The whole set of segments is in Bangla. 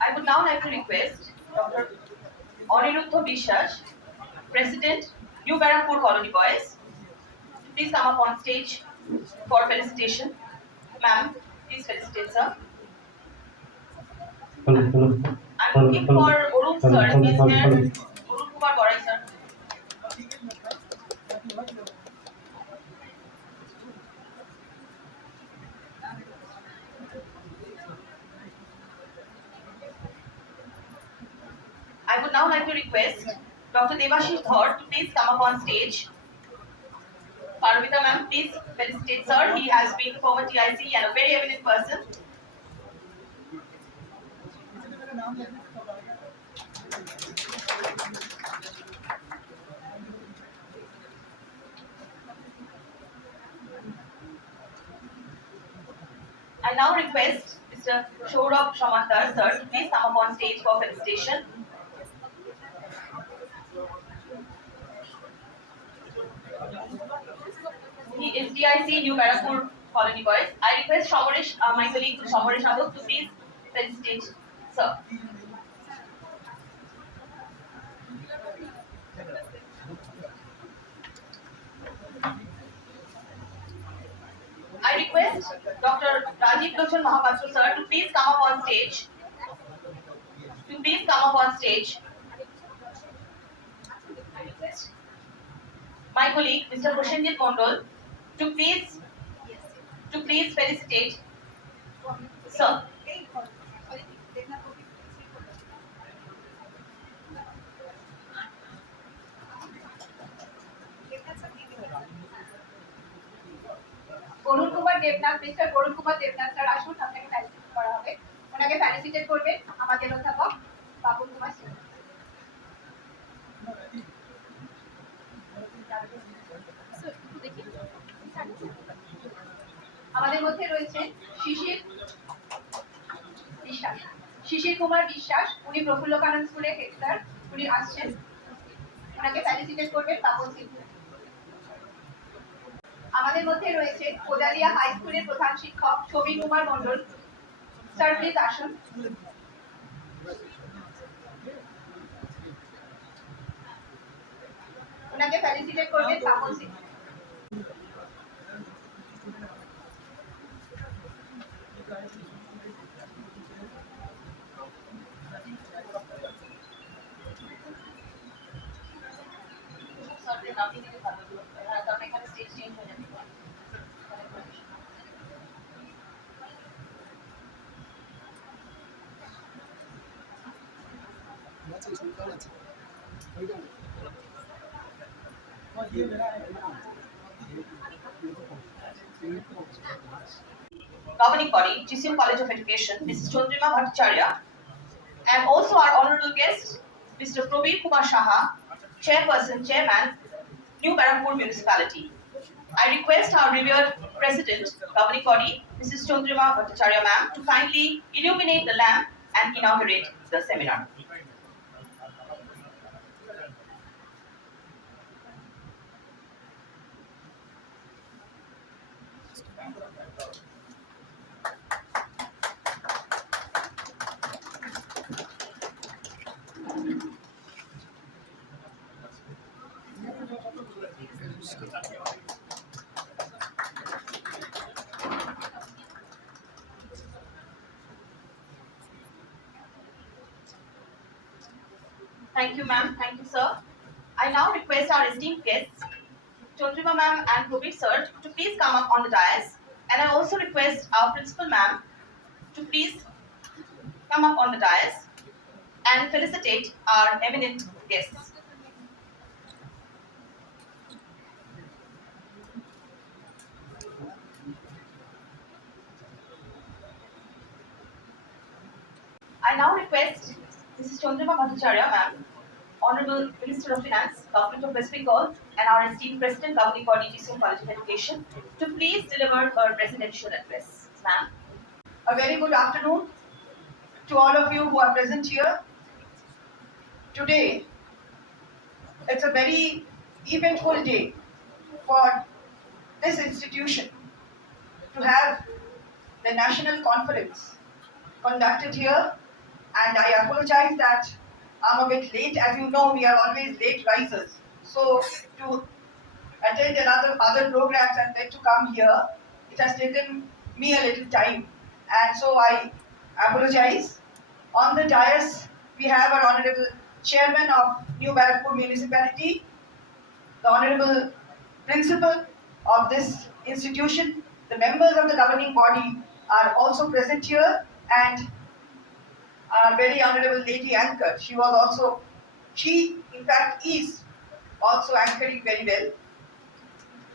I would now like to request Dr. Aniruddha Bishwas, President, New Barampur Colony Boys, to please come up on stage for felicitation. Ma'am, please felicitate, sir. I'm looking for Arun sir. He's here. Arun Kumar Gorai, sir. I would now like to request Dr. Devashish Dhar to please come up on stage. Parvita ma'am, please felicitate sir. He has been a former TIC and a very eminent person. I now request Mr. Shourabh Shamantar sir to please come up on stage for felicitation. He is DIC New Barampur Colony Boys. I request Shomoresh, my colleague Shomoresh Adok to please felicitate sir. I request Dr. Rajiv Lochan Mahapatra sir to please come up on stage. I request my colleague Mr. Prashanjit Mondol to please felicitate sir. Arun Kumar Debnath, mister Arun Kumar Debnath sir আসুন, আপনাকে ফেলিসিটেট করা হবে। ওনাকে ফেলিসিটেট করবেন আমাদের অধ্যাপক বাবুল কুমার সিং। আমাদের মধ্যে রয়েছে শিশির কুমার বিশ্বাস, উনি প্রফুল্লকানন্দ স্কুলের হেড স্যার, উনি আসছেন, ওনাকে ফেলিসিটেট করবেন বাবুল সিং। আমাদের মধ্যে রয়েছে কোদালিয়া হাই স্কুলের প্রধান শিক্ষক ছবি কুমার মন্ডল স্যার, প্লিজ আসুন। ওনাকে ফেলিসিটেট করবেন Babul Singh. Governing body, GCM College of Education, Mrs. Chandrima Bhattacharya, and also our honorable guest, Mr. Probir Kumar Saha, Chairman, New Barampur Municipality. I request our revered President, Governing Body, Mrs. Chandrima Bhattacharya ma'am, to kindly illuminate the lamp and inaugurate the seminar. Thank you, ma'am. Thank you, sir. I now request our esteemed guests, Chandrima ma'am and Probir sir, to please come up on the dais. And I also request our principal ma'am to please come up on the dais and felicitate our eminent guests. I now request Mrs. Chandrima Bhattacharya ma'am, Honorable Minister of Finance, Government of West Bengal, and our esteemed President, Governing Body, GCM College of Education, to please deliver her presidential address. Ma'am. A very good afternoon to all of you who are present here. Today, it's a very eventful day for this institution to have the national conference conducted here, and I apologize that I'm a bit late. As you know, we are always late risers. So to attend other programs and then to come here, it has taken me a little time, and so I apologize. On the dais, we have our Honorable Chairman of New Barrackpur Municipality, the Honorable Principal of this institution. The members of the governing body are also present here, and our very Honorable Lady Anchor. She in fact is also anchoring very well.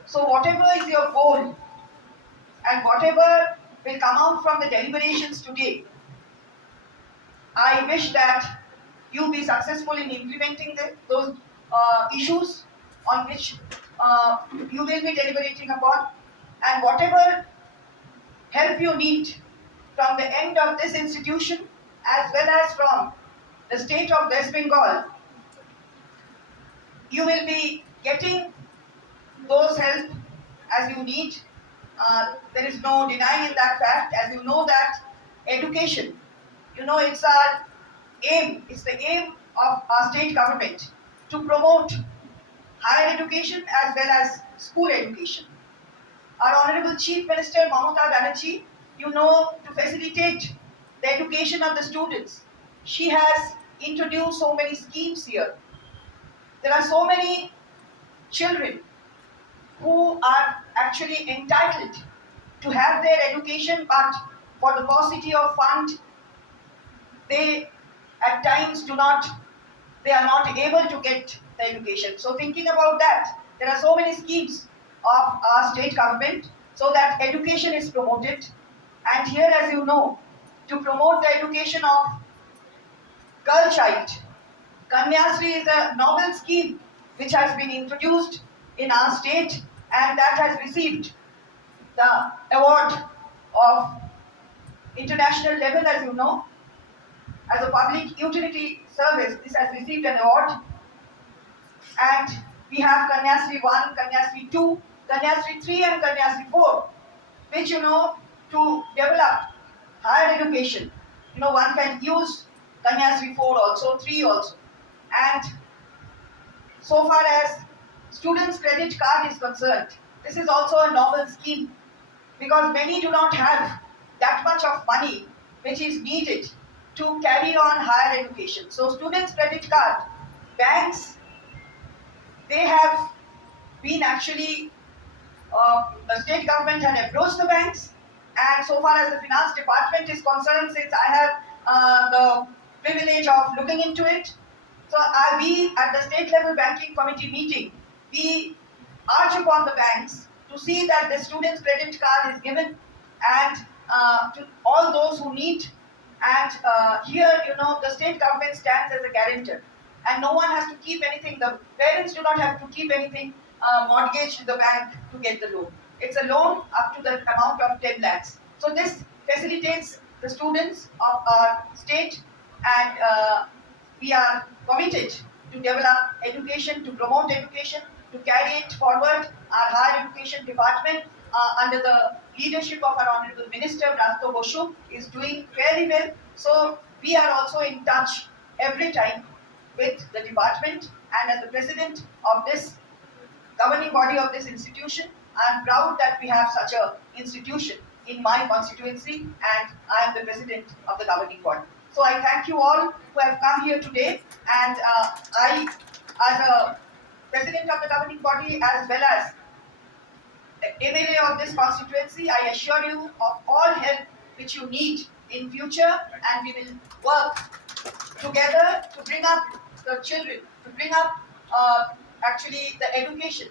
So whatever is your goal and whatever will come out from the deliberations today, I wish that you be successful in implementing those issues on which you will be deliberating upon, and whatever help you need from the end of this institution as well as from the state of West Bengal, you will be getting those help as you need. There is no denying in that fact. As you know that education, it's our aim. It's the aim of our state government to promote higher education as well as school education. Our Honorable Chief Minister Mamata Banerjee, to facilitate the education of the students, she has introduced so many schemes here. There are so many children who are actually entitled to have their education, but for the paucity of fund, they at times they are not able to get the education. So thinking about that, there are so many schemes of our state government so that education is promoted. And here, as you know, to promote the education of girl child, Kanyasri is a novel scheme which has been introduced in our state, and that has received the award of international level, as you know. As a public utility service, this has received an award. And we have Kanyasri 1, Kanyasri 2, Kanyasri 3 and Kanyasri 4, which, to develop higher education, one can use Kanyasri 4 also, 3 also. And so far as students' credit card is concerned, this is also a novel scheme because many do not have that much of money which is needed to carry on higher education. So students' credit card, banks, they have been actually, the state government had approached the banks, and so far as the finance department is concerned, since I have the privilege of looking into it, so we at the state level banking committee meeting, we urge upon the banks to see that the student's credit card is given and to all those who need. And here, the state government stands as a guarantor, and no one has to keep anything. The parents do not have to keep anything mortgaged to the bank to get the loan. It's a loan up to the amount of 10 lakhs. So this facilitates the students of our state, and we are committed to develop education, to promote education, to carry it forward. Our higher education department, under the leadership of our Honorable Minister, Branto Boshu, is doing very well. So we are also in touch every time with the department, and as the president of this governing body of this institution, I am proud that we have such an institution in my constituency, and I am the president of the governing body. So I thank you all who have come here today, and I, as a president of the governing body as well as MLA of this constituency, I assure you of all help which you need in future, and we will work together to bring up the children, to bring up actually the education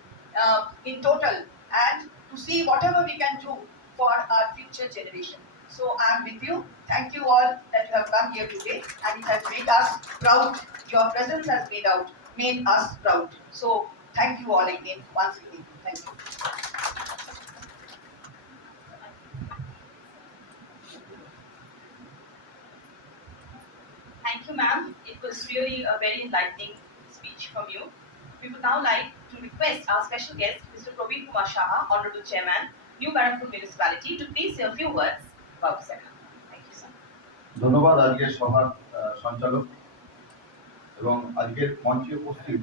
in total, and to see whatever we can do for our future generation. So I am with you. Thank you all that you have come here today, and it has made us proud. Your presence has made us proud. So thank you all again, once again. Thank you. Thank you, ma'am. It was really a very enlightening speech from you. We would now like to request our special guest, Mr. Probir Kumar Saha, Honorable Chairman, New Barrackpur Municipality, to please say a few words about the seminar. Thank you, sir. ধন্যবাদ আজকের সভার সঞ্চালক এবং আজকের মঞ্চে উপস্থিত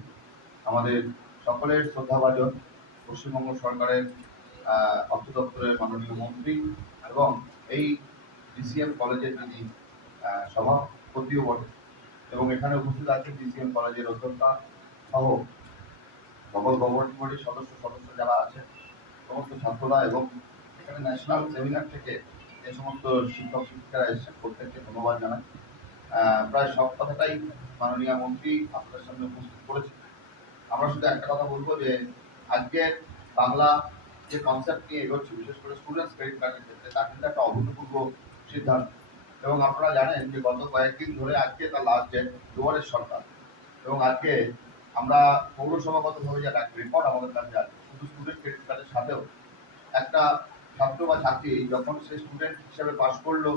আমাদের সকলের শ্রদ্ধাভাজন পশ্চিমবঙ্গ সরকারের অর্থ দপ্তরের মাননীয় মন্ত্রী এবং এই ডিসিএম কলেজের যিনি সভাপতিও বটে এবং এখানে উপস্থিত আছেন ডিসিএম কলেজের অধ্যক্ষা সহ সকল গভর্নিং বডির সদস্য যারা আছেন সমস্ত ছাত্ররা এবং এখানে ন্যাশনাল সেমিনার থেকে যে সমস্ত শিক্ষক শিক্ষিকারা এসেছেন প্রত্যেককে ধন্যবাদ জানাই। প্রায় সব কথাটাই মাননীয় মন্ত্রী আপনাদের সামনে উপস্থিত করেছে। আমরা শুধু একটা কথা বলবো যে আজকে বাংলা যে কনসেপ্ট নিয়ে এগোচ্ছে বিশেষ করে স্টুডেন্টস ক্রেডিট কার্ডের ক্ষেত্রে তা কিন্তু একটা অভূতপূর্ব সিদ্ধান্ত এবং আপনারা জানেন যে গত কয়েকদিন ধরে আজকে তার লাস্ট ডেট দুয়ারের সরকার এবং আজকে আমরা পৌরসভাগতভাবে যে একটা রিপোর্ট আমাদের কাছে আছে শুধু স্টুডেন্ট ক্রেডিট কার্ডের সাথেও একটা ছাত্র বা ছাত্রী যখন সে স্টুডেন্ট হিসেবে পাশ করলো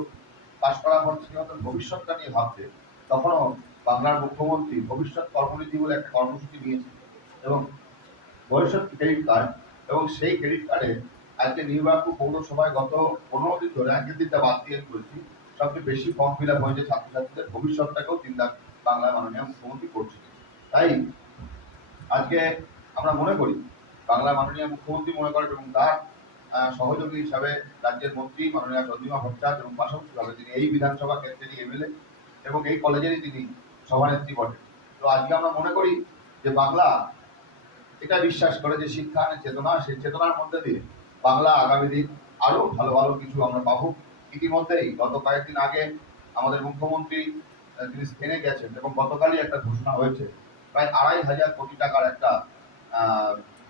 পাশ করার পর সে হয়তো ভবিষ্যৎটা নিয়ে ভাবছে তখনও বাংলার মুখ্যমন্ত্রী ভবিষ্যৎ কর্মনীতি বলে একটা কর্মসূচি নিয়েছে এবং ভবিষ্যৎ ক্রেডিট কার্ড এবং সেই ক্রেডিট কার্ডে আজকে নির্বাচন পৌরসভায় গত 15 দিন ধরে আগের দিনটা বাদ দিয়ে বলছি সবচেয়ে বেশি ফর্ম ফিল আপ হয়েছে ছাত্রছাত্রীদের ভবিষ্যৎটাকেও চিন্তা বাংলার মাননীয় মুখ্যমন্ত্রী করছে। তাই আজকে আমরা মনে করি বাংলার মাননীয় মুখ্যমন্ত্রী মনে করেন এবং তার সহযোগী হিসাবে রাজ্যের মন্ত্রী মাননীয় চন্দ্রিমা ভট্টাচার্য এবং পাশাপাশিভাবে তিনি এই বিধানসভা ক্ষেত্রেরই এমএলএ এবং এই কলেজেরই তিনি সভানেত্রী বটেন। তো আজকে আমরা মনে করি যে বাংলা এটা বিশ্বাস করে যে শিক্ষা চেতনা সেই চেতনার মধ্যে দিয়ে বাংলা আগামী দিন আরো ভালো ভালো কিছু আমরা পাবো। ইতিমধ্যেই গত কয়েকদিন আগে আমাদের মুখ্যমন্ত্রী তিনি স্পেনে গেছেন এবং গতকালই একটা ঘোষণা হয়েছে প্রায় 2,500 কোটি টাকার একটা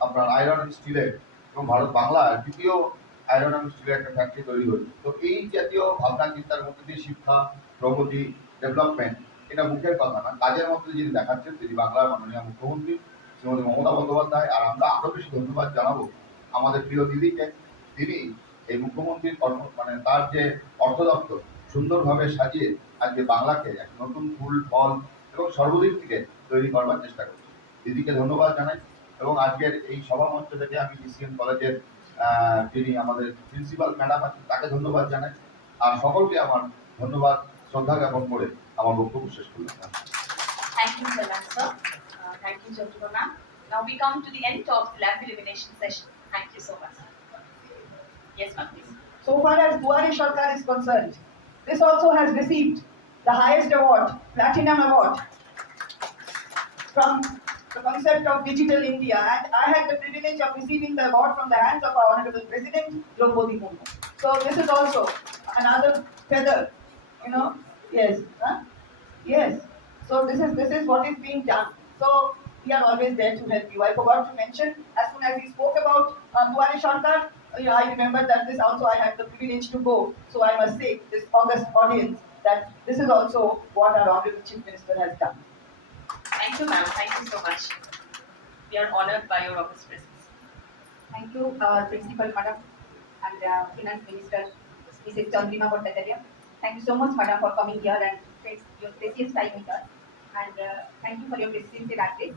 আপনার আয়রন অ্যান্ড স্টিলের এবং ভারত বাংলার দ্বিতীয় আয়রন অ্যান্ড স্টিলের একটা ফ্যাক্টরি তৈরি হয়েছে। তো এই জাতীয় ভাবনা চিন্তার মধ্যে দিয়ে শিক্ষা প্রগতি ডেভেলপমেন্ট এটা মুখের কথা না কাজের মধ্যে যিনি দেখাচ্ছেন তিনি বাংলার মাননীয় মুখ্যমন্ত্রী শ্রীমতী মমতা বন্দ্যোপাধ্যায়। আর আমরা আরো বেশি ধন্যবাদ জানাবো আমাদের প্রিয় দিদিকে তিনি এই মুখ্যমন্ত্রীর মানে তার যে অর্থ দপ্তর সুন্দরভাবে সাজিয়ে আজকে বাংলাকে এক নতুন ফুল ফল এবং সর্বদিক থেকে তৈরি করবার চেষ্টা করছে। দিদিকে ধন্যবাদ জানাই এবং আজকের এই সভা মঞ্চ থেকে আমি ডিসিএম কলেজের যিনি আমাদের প্রিন্সিপাল ম্যাডাম আছেন তাকে ধন্যবাদ জানাই আর সকলকে আমার ধন্যবাদ শ্রদ্ধা জ্ঞাপন করে আমার বক্তব্য শেষ করলাম। Thank you, sir. Thank you, Jyotika ma'am. Now we come to the end of the lab elimination session. Thank you so much. Yes, ma'am, please. So far as Duare Sarkar is concerned, this also has received the highest award, Platinum Award, from the concept of Digital India, and I had the privilege of receiving the award from the hands of our Honorable President, Draupadi Murmu. So this is also another feather, you know. Yes, huh? Yes. So this is what is being done. So we are always there to help you. I forgot to mention as soon as he spoke about Duare Sarkar, I remember that this also I had the privilege to go. So I must say this august audience that this is also what our Honorable Chief Minister has done. Thank you, ma'am. Thank you so much. We are honored by your august presence. Thank you, Principal Madam and Finance Minister, Mrs. Chandrima Bhattacharya. Thank you so much, Madam, for coming here and takes your precious time with us. And thank you for your presidency address.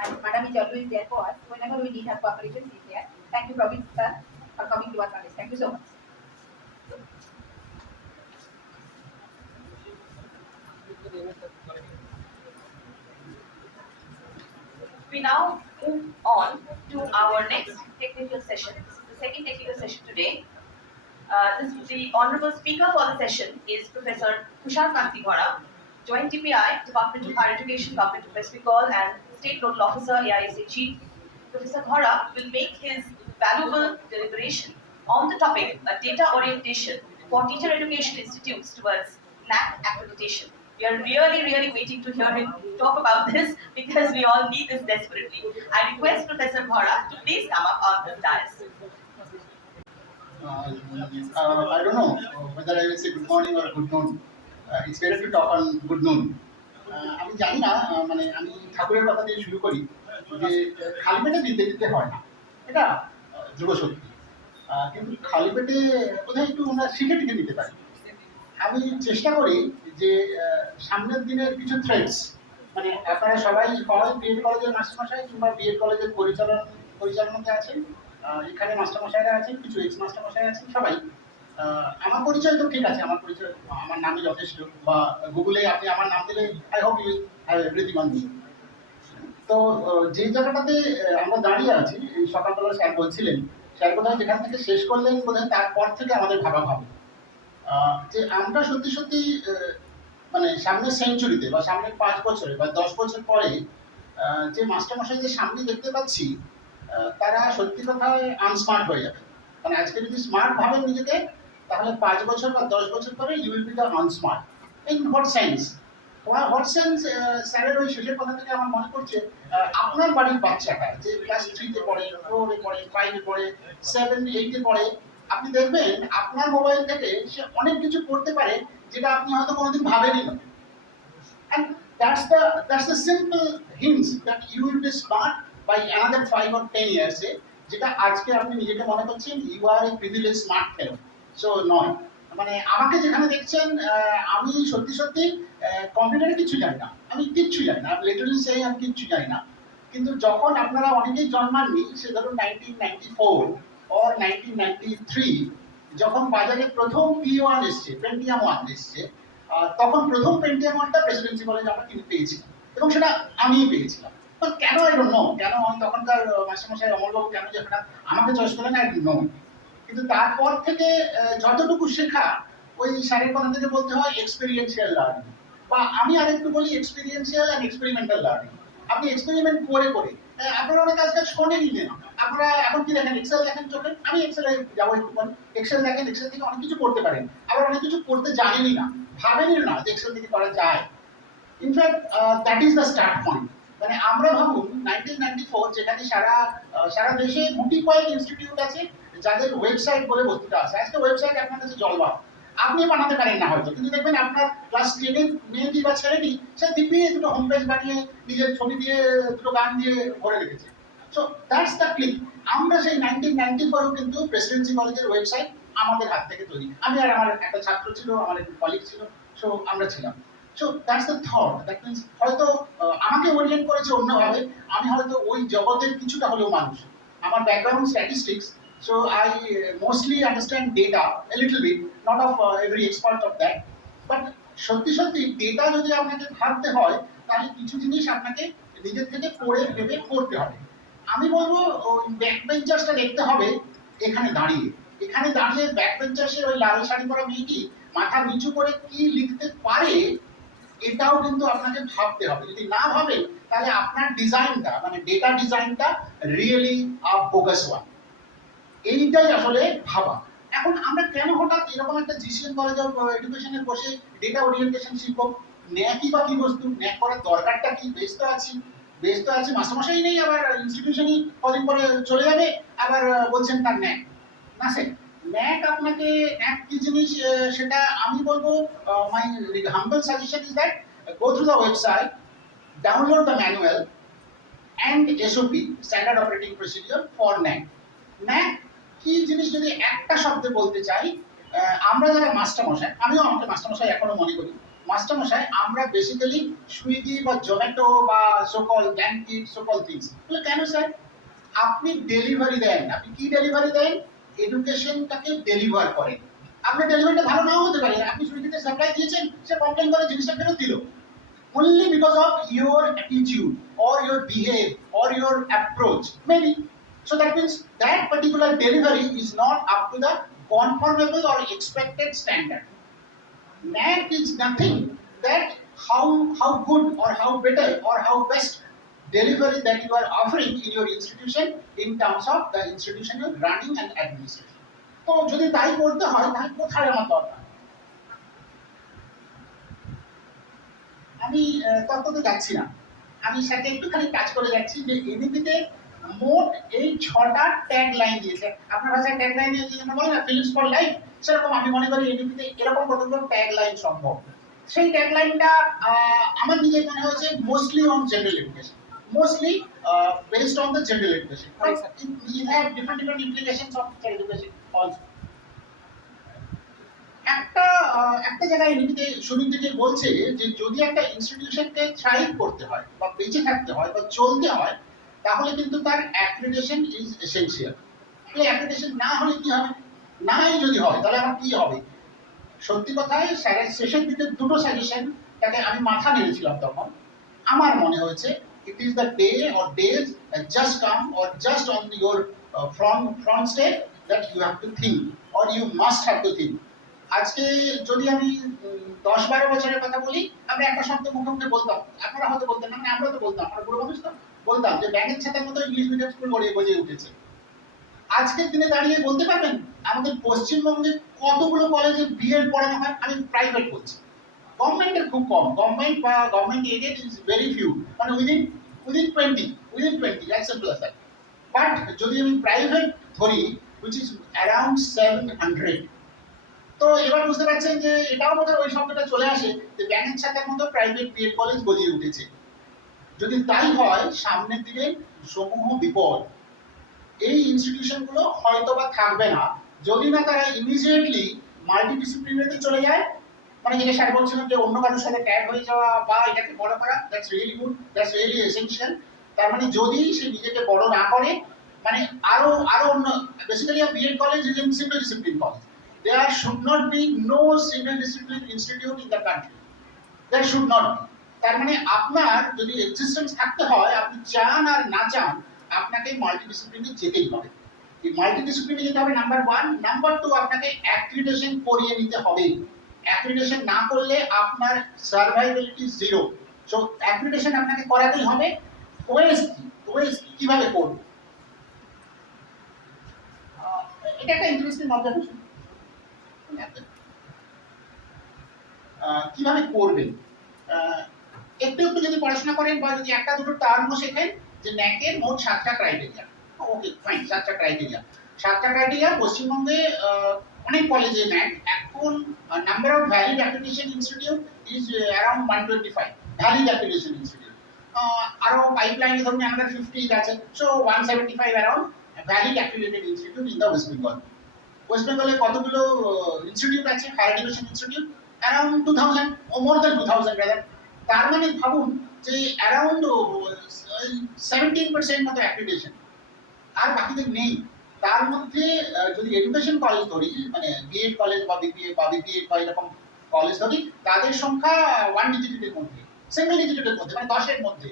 And Madam is always there for us. Whenever we need her cooperation, she is here. Thank you, Praveen sir, for coming to our college. Thank you so much. We now move on to our next technical session. This is the second technical session today. The honorable speaker for the session is Professor Tushar Kanti Ghora, Joint DPI, Department of Higher Education, Government of West Bengal, and State Nodal Officer, AISA Chief. Professor Ghora will make his valuable deliberation on the topic data orientation for teacher education institutes towards NAAC accreditation. We are really waiting to hear him talk about this because we all need this desperately. I request Professor Ghora to please come up on the dais. I don't know whether I will say good morning or good noon. It's better to talk on good noon. আমি জানি না মানে আমি ঠাকুরের কথা দিয়ে শুরু করি যে খালি পেটে দিতে দিতে হয় না এটা ধ্রুব সত্যি কিন্তু খালি পেটে বোধহয় একটু আমরা শিখে টিকে নিতে পারি। আমি চেষ্টা করি যে সামনের দিনের কিছু থ্রেডস মানে আপনারা সবাই হয় বিএড কলেজের মাস্টারমশাই কিংবা বিএড কলেজের পরিচালনাতে আছেন, এখানে মাস্টারমশাইরা আছেন, কিছু এক্স মাস্টারমশাই আছেন, সবাই আমার পরিচয় তো ঠিক আছে, আমার পরিচয় আমার নামে যথেষ্ট, বা গুগলে আপনি আমার নাম দিলে I hope you have everything on me. তো যে জায়গাটাতে আমরা দাঁড়িয়ে আছি, এই সকালবেলা স্যার বলছিলেন, স্যার বোধহয় যেখান থেকে শেষ করলেন বোধহয় তারপর থেকে আমাদের ভাবা ভাবে যে আমরা সত্যি সত্যি মানে সামনের সেঞ্চুরিতে বা সামনের 5 বছরে বা 10 বছর পরে যে মাস্টারমশাইদের সামনে দেখতে পাচ্ছি, তারা সত্যি কথায় আনস্মার্ট হয়ে যাবে। মানে আজকে যদি স্মার্ট ভাবেন নিজেকে, তাহলে 5 বছর বা 10 বছর পরে you will be the unsmart. In what sense? What sense? স্যারের ওই শেষের কথা থেকে আমার মনে পড়ছে, আপনার বাড়ির বাচ্চাটা যে ক্লাস 3-তে পড়ে, 4-এ পড়ে, 5-এ পড়ে, 7-8-এ পড়ে, আপনি দেখবেন আপনার মোবাইল থেকে সে অনেক কিছু করতে পারে যেটা আপনি হয়তো কোনোদিন ভাবেনই না। And that's the simple hints that you will be smart by another 5 or 10 years যেটা আজকে আপনি নিজেকে মনে করছেন you are a privilege smart fellow, so নয়। মানে আমাকে যেখানে দেখছেন, আমি সত্যি সত্যি কম্পিউটারে কিছু জানি না, আমি কিচ্ছু জানি না, লিটারালি সেই আমি কিচ্ছু জানি না। কিন্তু যখন আপনারা অনেকেই জন্মাননি, সে ধরুন 1994 or 1993, যখন বাজারে প্রথম P1 এসছে, পেন্টিয়াম 1 এসছে, তখন প্রথম পেন্টিয়াম 1টা প্রেসিডেন্সি কলেজে আমরা কিনে পেয়েছিলাম, এবং সেটা আমিই পেয়েছিলাম। তো কেন আই ডোন্ট নো, কেন তখনকার মাস্টারমশাই অমলবাবু কেন যে সেটা আমাকে চয়েস করলেন আই ডোন্ট নো। কিন্তু তারপর থেকে যতটুকু শেখা, ওই স্যারের কথা থেকে বলতে হয় এক্সপেরিয়েন্সিয়াল লার্নিং, বা আমি আরেকটু বলি এক্সপেরিয়েন্সিয়াল অ্যান্ড এক্সপেরিমেন্টাল লার্নিং। আপনি এক্সপেরিমেন্ট করে করে, আপনারা অনেক কাজ শোনেনই না। আপনারা এখন কি দেখেন, এক্সেল দেখেন চোখে, আমি এক্সেলে যাবো একটু পরে, এক্সেল দেখেন, এক্সেল থেকে অনেক কিছু করতে পারেন, আবার অনেক কিছু করতে জানেনই না, ভাবেনই না যে এক্সেল থেকে করা যায়। In fact that is the start point. মানে আমরা ভাবুন 1994, যেখানে সারা দেশে গুটি কয়েক ইনস্টিটিউট আছে যাদের ওয়েবসাইট বলে বস্তুটা আছে। আজকে ওয়েবসাইট আপনার কাছে জলবা, আপনি বানাতে পারেন না হয়তো, কিন্তু দেখবেন আপনার ক্লাস 10-এর মেয়েটি বা ছেলেটি সে দিব্যি দুটো হোম পেজ বানিয়ে নিজের ছবি দিয়ে দুটো গান দিয়ে ভরে রেখেছে। So that's the click. আমরা সেই 1994 কিন্তু প্রেসিডেন্সি কলেজের ওয়েবসাইট আমাদের হাত থেকে তৈরি। আমি আর আমার একটা ছাত্র ছিল, আমার একটা কলিগ ছিল, সো আমরা ছিলাম। So that's the thought. That means হয়তো আমাকে ওরিয়েন্ট করেছে অন্যভাবে, আমি হয়তো ওই জগতের কিছুটা হলেও মানুষ। আমার background statistics, so I mostly understand data a little bit, not of every expert of that, but সত্যি সত্যি ডেটা যদি আপনাকে ভাবতে হয়, তাহলে কিছু জিনিস আপনাকে নিজের থেকে পড়ে ভেবে করতে হবে। আমি বলবো ওই ব্যাক বেঞ্চার্সটা দেখতে হবে এখানে দাঁড়িয়ে, এখানে দাঁড়িয়ে ব্যাক বেঞ্চার্সের ওই লাল শাড়ি পরা মেয়েটি মাথা নিচু করে কি লিখতে পারে, এটাও কিন্তু আপনাকে ভাবতে হবে। যদি না ভাবেন, তাহলে আপনার ডিজাইনটা, মানে ডেটা ডিজাইনটা রিয়েলি আ বোগাস ওয়ান। এইটাই আসলে ভাবা। এখন আমরা কেন হঠাৎ এরকম একটা জিসিএন কলেজ অফ এডুকেশনে বসে ডেটা ওরিয়েন্টেশন শিখবো? ন্যাকই বা কি বস্তু? ন্যাক করার দরকারটা কি? বেশ তো আছি, বেশ তো আছি, মাস্টারমশাই নেই, আবার ইনস্টিটিউশনই কদিন পরে চলে যাবে, আবার বলছেন তার ন্যাক না। সে ন্যাক আপনাকে ন্যাক কি জিনিস সেটা আমি বলবো, my humble suggestion is that go through the website, download the manual and SOP, standard operating procedure for NAAC. NAAC কি জিনিস যদি একটা শব্দে বলতে চাই, আমরা যারা মাস্টারমশাই, আমিও আমাকে মাস্টারমশাই এখনো মনে করি, মাস্টারমশাই আমরা বেসিক্যালি সুইগি বা জোম্যাটো বা সকল ব্ল্যাঙ্কিট সকল থিংস। কেন স্যার? আপনি ডেলিভারি দেন। আপনি কি ডেলিভারি দেন? এডুকেশনটাকে ডেলিভার করেন। আপনার ডেলিভারিটা ভালো নাও হতে পারে, আপনি সুইগিতে সাপ্লাই দিয়েছেন, সে কমপ্লেন করে জিনিসটা ফেরত দিল, only because of your attitude or your behavior or your approach, maybe. So that means that particular delivery is not up to the conformable or expected standard. That is nothing that how good or how better or how best delivery that you are offering in your institution in terms of the institutional running and administration. তো যদি তাই করতে হয়, তাহলে কোথায় আমার দরকার? আমি তত্ত্বতে যাচ্ছি না, আমি সাথে একটুখানি কাজ করে যাচ্ছি যে এবিপিতে মোট এই 6টা ট্যাগ লাইন দিয়েছে। আপনার ভাষায় ট্যাগ লাইন দিয়েছে, আমরা বলি না ফিলিংস ফর লাইফ, সেরকম আমি মনে করি এবিপিতে এরকম কতগুলো ট্যাগ লাইন সম্ভব। সেই ট্যাগ লাইনটা আমার নিজের মনে হয়েছে mostly on general education, mostly based on the general education, it have different implications of education also. একটা জায়গায় এমনিতে শুরুর দিকে বলছে যে যদি একটা ইনস্টিটিউশনকে থ্রাইভ করতে হয় বা বেঁচে থাকতে হয় বা চলতে হয়, তাহলে কিন্তু তার অ্যাক্রিডিটেশন ইজ এসেনশিয়াল। এই অ্যাক্রিডিটেশন না হলে কি হবে? নাই যদি হয় তাহলে আমার কি হবে? সত্যি কথায় স্যারের শেষের দিকে দুটো সাজেশন তাকে আমি মাথা নেড়েছিলাম তখন। আমার মনে হয়েছে it is the day or days just come or just on your front step that you have to think or you must have to think. আজকে যদি আমি 10-12 বছরের কথা বলি, আমরা একটা শব্দ মুখে মুখে বলতাম, আপনারা হয়তো বলতেন না, মানে আমরা তো বলতাম, আমরা পুরো মানুষ তো বলতাম যে ব্যাঙের ছাতার মতো ইংলিশ মিডিয়াম স্কুল গড়িয়ে উঠেছে। আজকের দিনে দাঁড়িয়ে বলতে পারবেন আমাদের পশ্চিমবঙ্গে কতগুলো কলেজে বিএড পড়ানো হয়? আমি প্রাইভেট বলছি, গভর্নমেন্টের খুব কম, গভর্নমেন্ট বা government aided is very few, মানে within 20 as simple as that. But যদি আমি প্রাইভেট ধরি which is around 700, তো এবার বুঝতে পারছেন যে এটাও বোধহয় ওই শব্দটা চলে আসে যে ব্যাঙের ছাতার মতো প্রাইভেট বিএড কলেজ গজিয়ে উঠেছে। যদি তাই হয় সামনের দিনে সমূহ বিপদ। এই ইনস্টিটিউশনগুলো হয়তো বা থাকবে না যদি না তারা ইমিডিয়েটলি মাল্টিডিসিপ্লিনারিতে চলে যায়। মানে যেটা স্যার বলছিলেন যে অন্য কারোর সাথে ট্যাগ হয়ে যাওয়া বা এটাকে বড় করা, that's really good, that's really essential. তার মানে যদি সে নিজেকে বড় না করে, মানে আরো আরো অন্য, basically a BEd college is a single discipline college. There should not be no single discipline institute in the country. There should not be. তার মানে আপনার যদি এক্সিস্টেন্স থাকতে হয়, আপনি চান আর না চান, আপনাকে মাল্টিডিসিপ্লিনে যেতেই হবে। এই মাল্টিডিসিপ্লিনে যেতে হবে নাম্বার 1, নাম্বার 2 আপনাকে অ্যাক্রিডিটেশন করিয়ে নিতে হবে। অ্যাক্রিডিটেশন না করলে আপনার সার্ভাইভেলিটি জিরো। সো অ্যাক্রিডিটেশন আপনাকে করাতেই হবে। ওয়েস কিভাবে করব? এটা একটা ইন্টারেস্টিং অবজারভেশন। কিভাবে করবেন? একটু একটু যদি পড়াশোনা করেন বা যদি একটা দুটো টার্মও শেখেন যে ন্যাকের মোট 7টা ক্রাইটেরিয়া, ওকে ফাইন, 7টা ক্রাইটেরিয়া। 7টা ক্রাইটেরিয়া পশ্চিমবঙ্গে অনেক কলেজে ন্যাক এখন number of valid accreditation institute is around 125 valid accreditation institute. আরো পাইপলাইনে ধরুন আমাদের 50 আছে, so 175 around valid accredited institute in the West Bengal. West বেঙ্গলে কতগুলো ইনস্টিটিউট আছে হায়ার এডুকেশন ইনস্টিটিউট? অ্যারাউন্ড 2000 ও মোর দ্যান 2000 রাদার। তার মানে ভাবুন যে অ্যারাউন্ড 17% মতো অ্যাক্রিডিটেশন, আর বাকিদের নেই। তার মধ্যে যদি এডুকেশন কলেজ ধরি, মানে বিএড কলেজ বা বিবিএ বা বিবিএড বা এরকম কলেজ ধরি, তাদের সংখ্যা 1 ডিজিটের মধ্যে, সিঙ্গেল ডিজিটের মধ্যে, মানে 10 এর মধ্যে।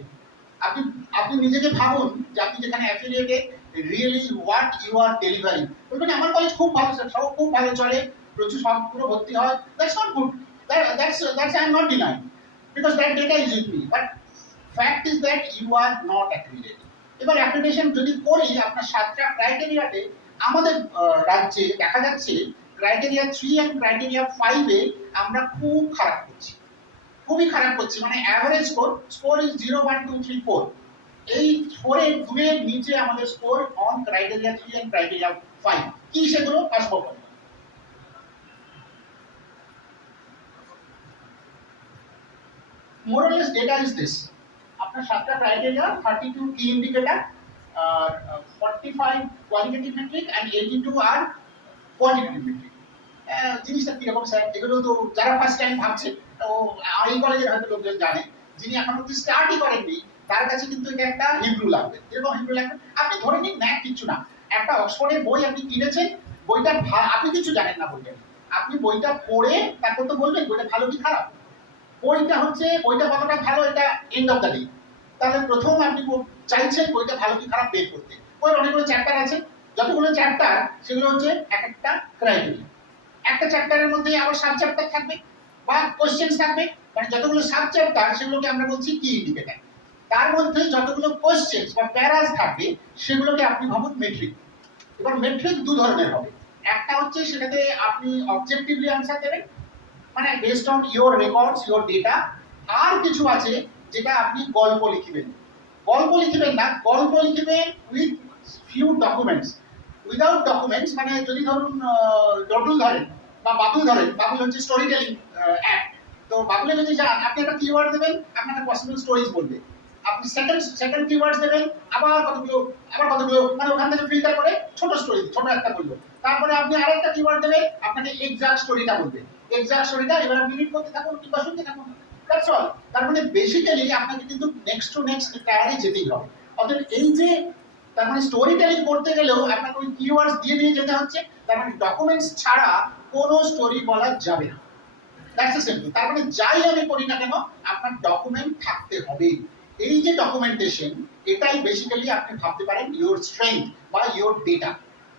আপনি আপনি নিজেকে ভাবুন যে আপনি যেখানে affiliated, really what you are delivering. বলবেন আমার কলেজ খুব ভালো স্যার, সব খুব ভালো চলে, প্রচুর সব পুরো ভর্তি হয়, that's not good, that's I am not denying because that data is with me, but fact is that you are not accredited. এবার অ্যাক্রিডিটেশন যদি করি আপনার 7টা ক্রাইটেরিয়াতে, আমাদের রাজ্যে দেখা যাচ্ছে ক্রাইটেরিয়া 3 এন্ড ক্রাইটেরিয়া 5 এ আমরা খুব খারাপ করছি, খুবই খারাপ করছি। মানে অ্যাভারেজ স্কোর ইজ 0 1 2 3 4। এই 4 এর 2 এর নিচে আমাদের score on criteria 3 and criteria 5। কি সেগুলো? আসবো। More or less data is this. আপনার 7টা ক্রাইটেরিয়া, 32 কি ইন্ডিকেটর, আর 45 কোয়ালিটেটিভ মেট্রিক এন্ড 82 আর কোয়ান্টিটেটিভ মেট্রিক। জিনিসটা কিরকম স্যার? এগুলো তো যারা ফার্স্ট টাইম ভাবছে, তো এই কলেজের হয়তো লোকজন জানে, যিনি এখন অব্দি স্টার্টই করেননি তার কাছে কিন্তু এটা একটা হিব্রু লাগবে। এরকম হিব্রু লাগবে, আপনি ধরে নিন ন্যাক কিচ্ছু না, একটা অক্সফোর্ডের বই আপনি কিনেছেন, বইটা আপনি কিছু জানেন না বইটা, আপনি বইটা পড়ে তারপর তো বলবেন বইটা ভালো কি খারাপ। বইটা কতটা ভালো এটা এন্ড অফ দ্য ডে। তাহলে প্রথম আপনি চাইছেন বইটা ভালো কি খারাপ বের করতে। ওর অনেকগুলো চ্যাপ্টার আছে, যতগুলো চ্যাপ্টার সেগুলো হচ্ছে এক একটা ক্রাইটেরিয়া। একটা চ্যাপ্টারের মধ্যে আবার সাব চ্যাপ্টার থাকবে বা কোশ্চেন থাকবে, মানে যতগুলো সাব চ্যাপ্টার সেগুলোকে আমরা বলছি কি ইন্ডিকেটর। তার মধ্যে যতগুলো কোশ্চেন বা প্যারাজ থাকবে সেগুলোকে আপনি ভাবুন মেট্রিক। এবার মেট্রিক দু ধরনের হবে, একটা হচ্ছে সেটাতে আপনি অবজেক্টিভলি আনসার দেবেন, মানে based on your records, your data. আর কিছু আছে যেটা আপনি গল্প লিখবেন, না, গল্প লিখবেন with few documents. Without documents মানে যদি ধরুন ডডুল ধরেন বা বাবুল ধরেন, বাবুল হচ্ছে স্টোরি টেলিং অ্যাপ, তো বাবুলে যদি যান আপনি একটা কিওয়ার্ড দেবেন, আপনাকে পসিবল স্টোরিজ বলবে। আপনি সেকেন্ড কিওয়ার্ডস দেবেন, আবার কতগুলো মানে ওখান থেকে ফিল্টার করে ছোট স্টোরি, ছোট একটা বলবো। তারপরে আপনি আরেকটা কিওয়ার্ড দেবেন, আপনাকে এক্সাক্ট স্টোরিটা বলবে। এক্সাক্ট স্টোরিটা এবার আপনি রিড করতে থাকুন কিংবা শুনতে থাকুন, দ্যাটস অল। তার মানে বেসিক্যালি আপনাকে কিন্তু নেক্সট টু নেক্সট টায়ারে যেতেই হবে। অতএব এই যে তার মানে স্টোরি টেলিং করতে গেলেও আপনাকে ওই কিওয়ার্ডস দিয়ে যেতে হচ্ছে। তার মানে ডকুমেন্টস ছাড়া কোনো স্টোরি বলা যাবে না। That's simple. তার মানে যাই আমি করি না কেন আপনার ডকুমেন্ট থাকতে হবে। এই যে ডকুমেন্টেশন, এটাই বেসিক্যালি আপনি ভাবতে পারেন ইওর স্ট্রেংথ বা ইওর ডেটা।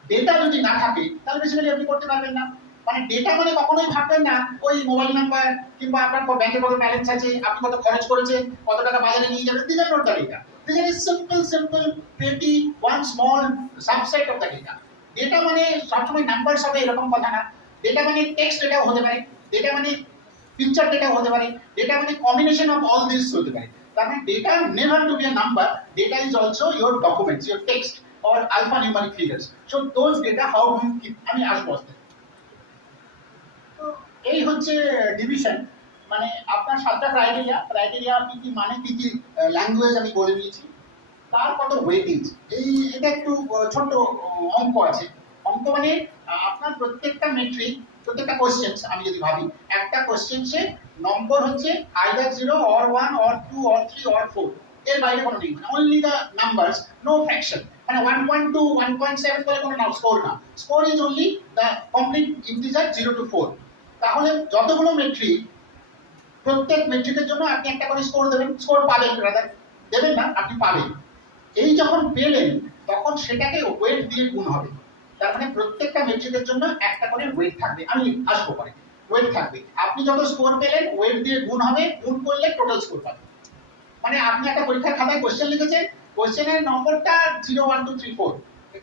ডেটা যদি না থাকে তাহলে বেসিক্যালি আপনি করতে পারবেন না। মানে ডেটা মানে কখনোই ভাববেন না ওই মোবাইল নাম্বার কিংবা আপনার ব্যাংকে কত ব্যালেন্স আছে, আপনি কত খরচ করেছেন, কত টাকা বাজারে নিয়ে যাবেন। This are not the data. This are simple petty one small subset of the data. Data মানে সবসময় নাম্বারস হবে এরকম কথা না। ডেটা মানে টেক্সট ডেটাও হতে পারে, ডেটা মানে পিকচার ডেটা হতে পারে, ডেটা মানে কম্বিনেশন অফ অল দিস হতে পারে। তার মানে data never to be a number, data is also your documents, your text or alphanumeric figures. So those data how do you keep? আমি আসবো আসতে। তো এই হচ্ছে ডিভিশন। মানে আপনার 7টা ক্রাইটেরিয়া কি কি মানে কি কি ল্যাঙ্গুয়েজ আমি বলে দিয়েছি, তার কত ওয়েটেজ। এটা একটু ছোট অঙ্ক আছে। অঙ্ক মানে আপনার প্রত্যেকটা মেট্রিক, প্রত্যেকটা কোশ্চেন্স আমি যদি ভাবি, একটা কোশ্চেন্সে নম্বর হচ্ছে either 0 or 1 or 2 or 3 or 4, এর বাইরে কোনো নেই। মানে only the numbers, no fraction. মানে 1.2 1.7 বলে কোনো স্কোর না। Score is only the complete integer 0 to 4। তাহলে যতগুলো মেট্রিক, প্রত্যেক মেট্রিকের জন্য আপনি একটা করে স্কোর দেবেন, স্কোর পাবেন, রাদার দেবেন না, আপনি পাবেন। এই যখন পেলেন তখন সেটাকে ওয়েট দিয়ে গুণ হবে। তার মানে প্রত্যেকটা মেট্রিকের জন্য একটা করে ওয়েট থাকবে। আমি আসবো পরে। ওয়েট থাকবে, আপনি যত স্কোর পেলেন ওয়েট দিয়ে গুণ হবে, গুণ করলে টোটাল স্কোর পাবেন। মানে আপনি একটা পরীক্ষার খাতায় কোশ্চেন লিখেছেন, কোশ্চেনের নম্বরটা 0 1 2 3 4,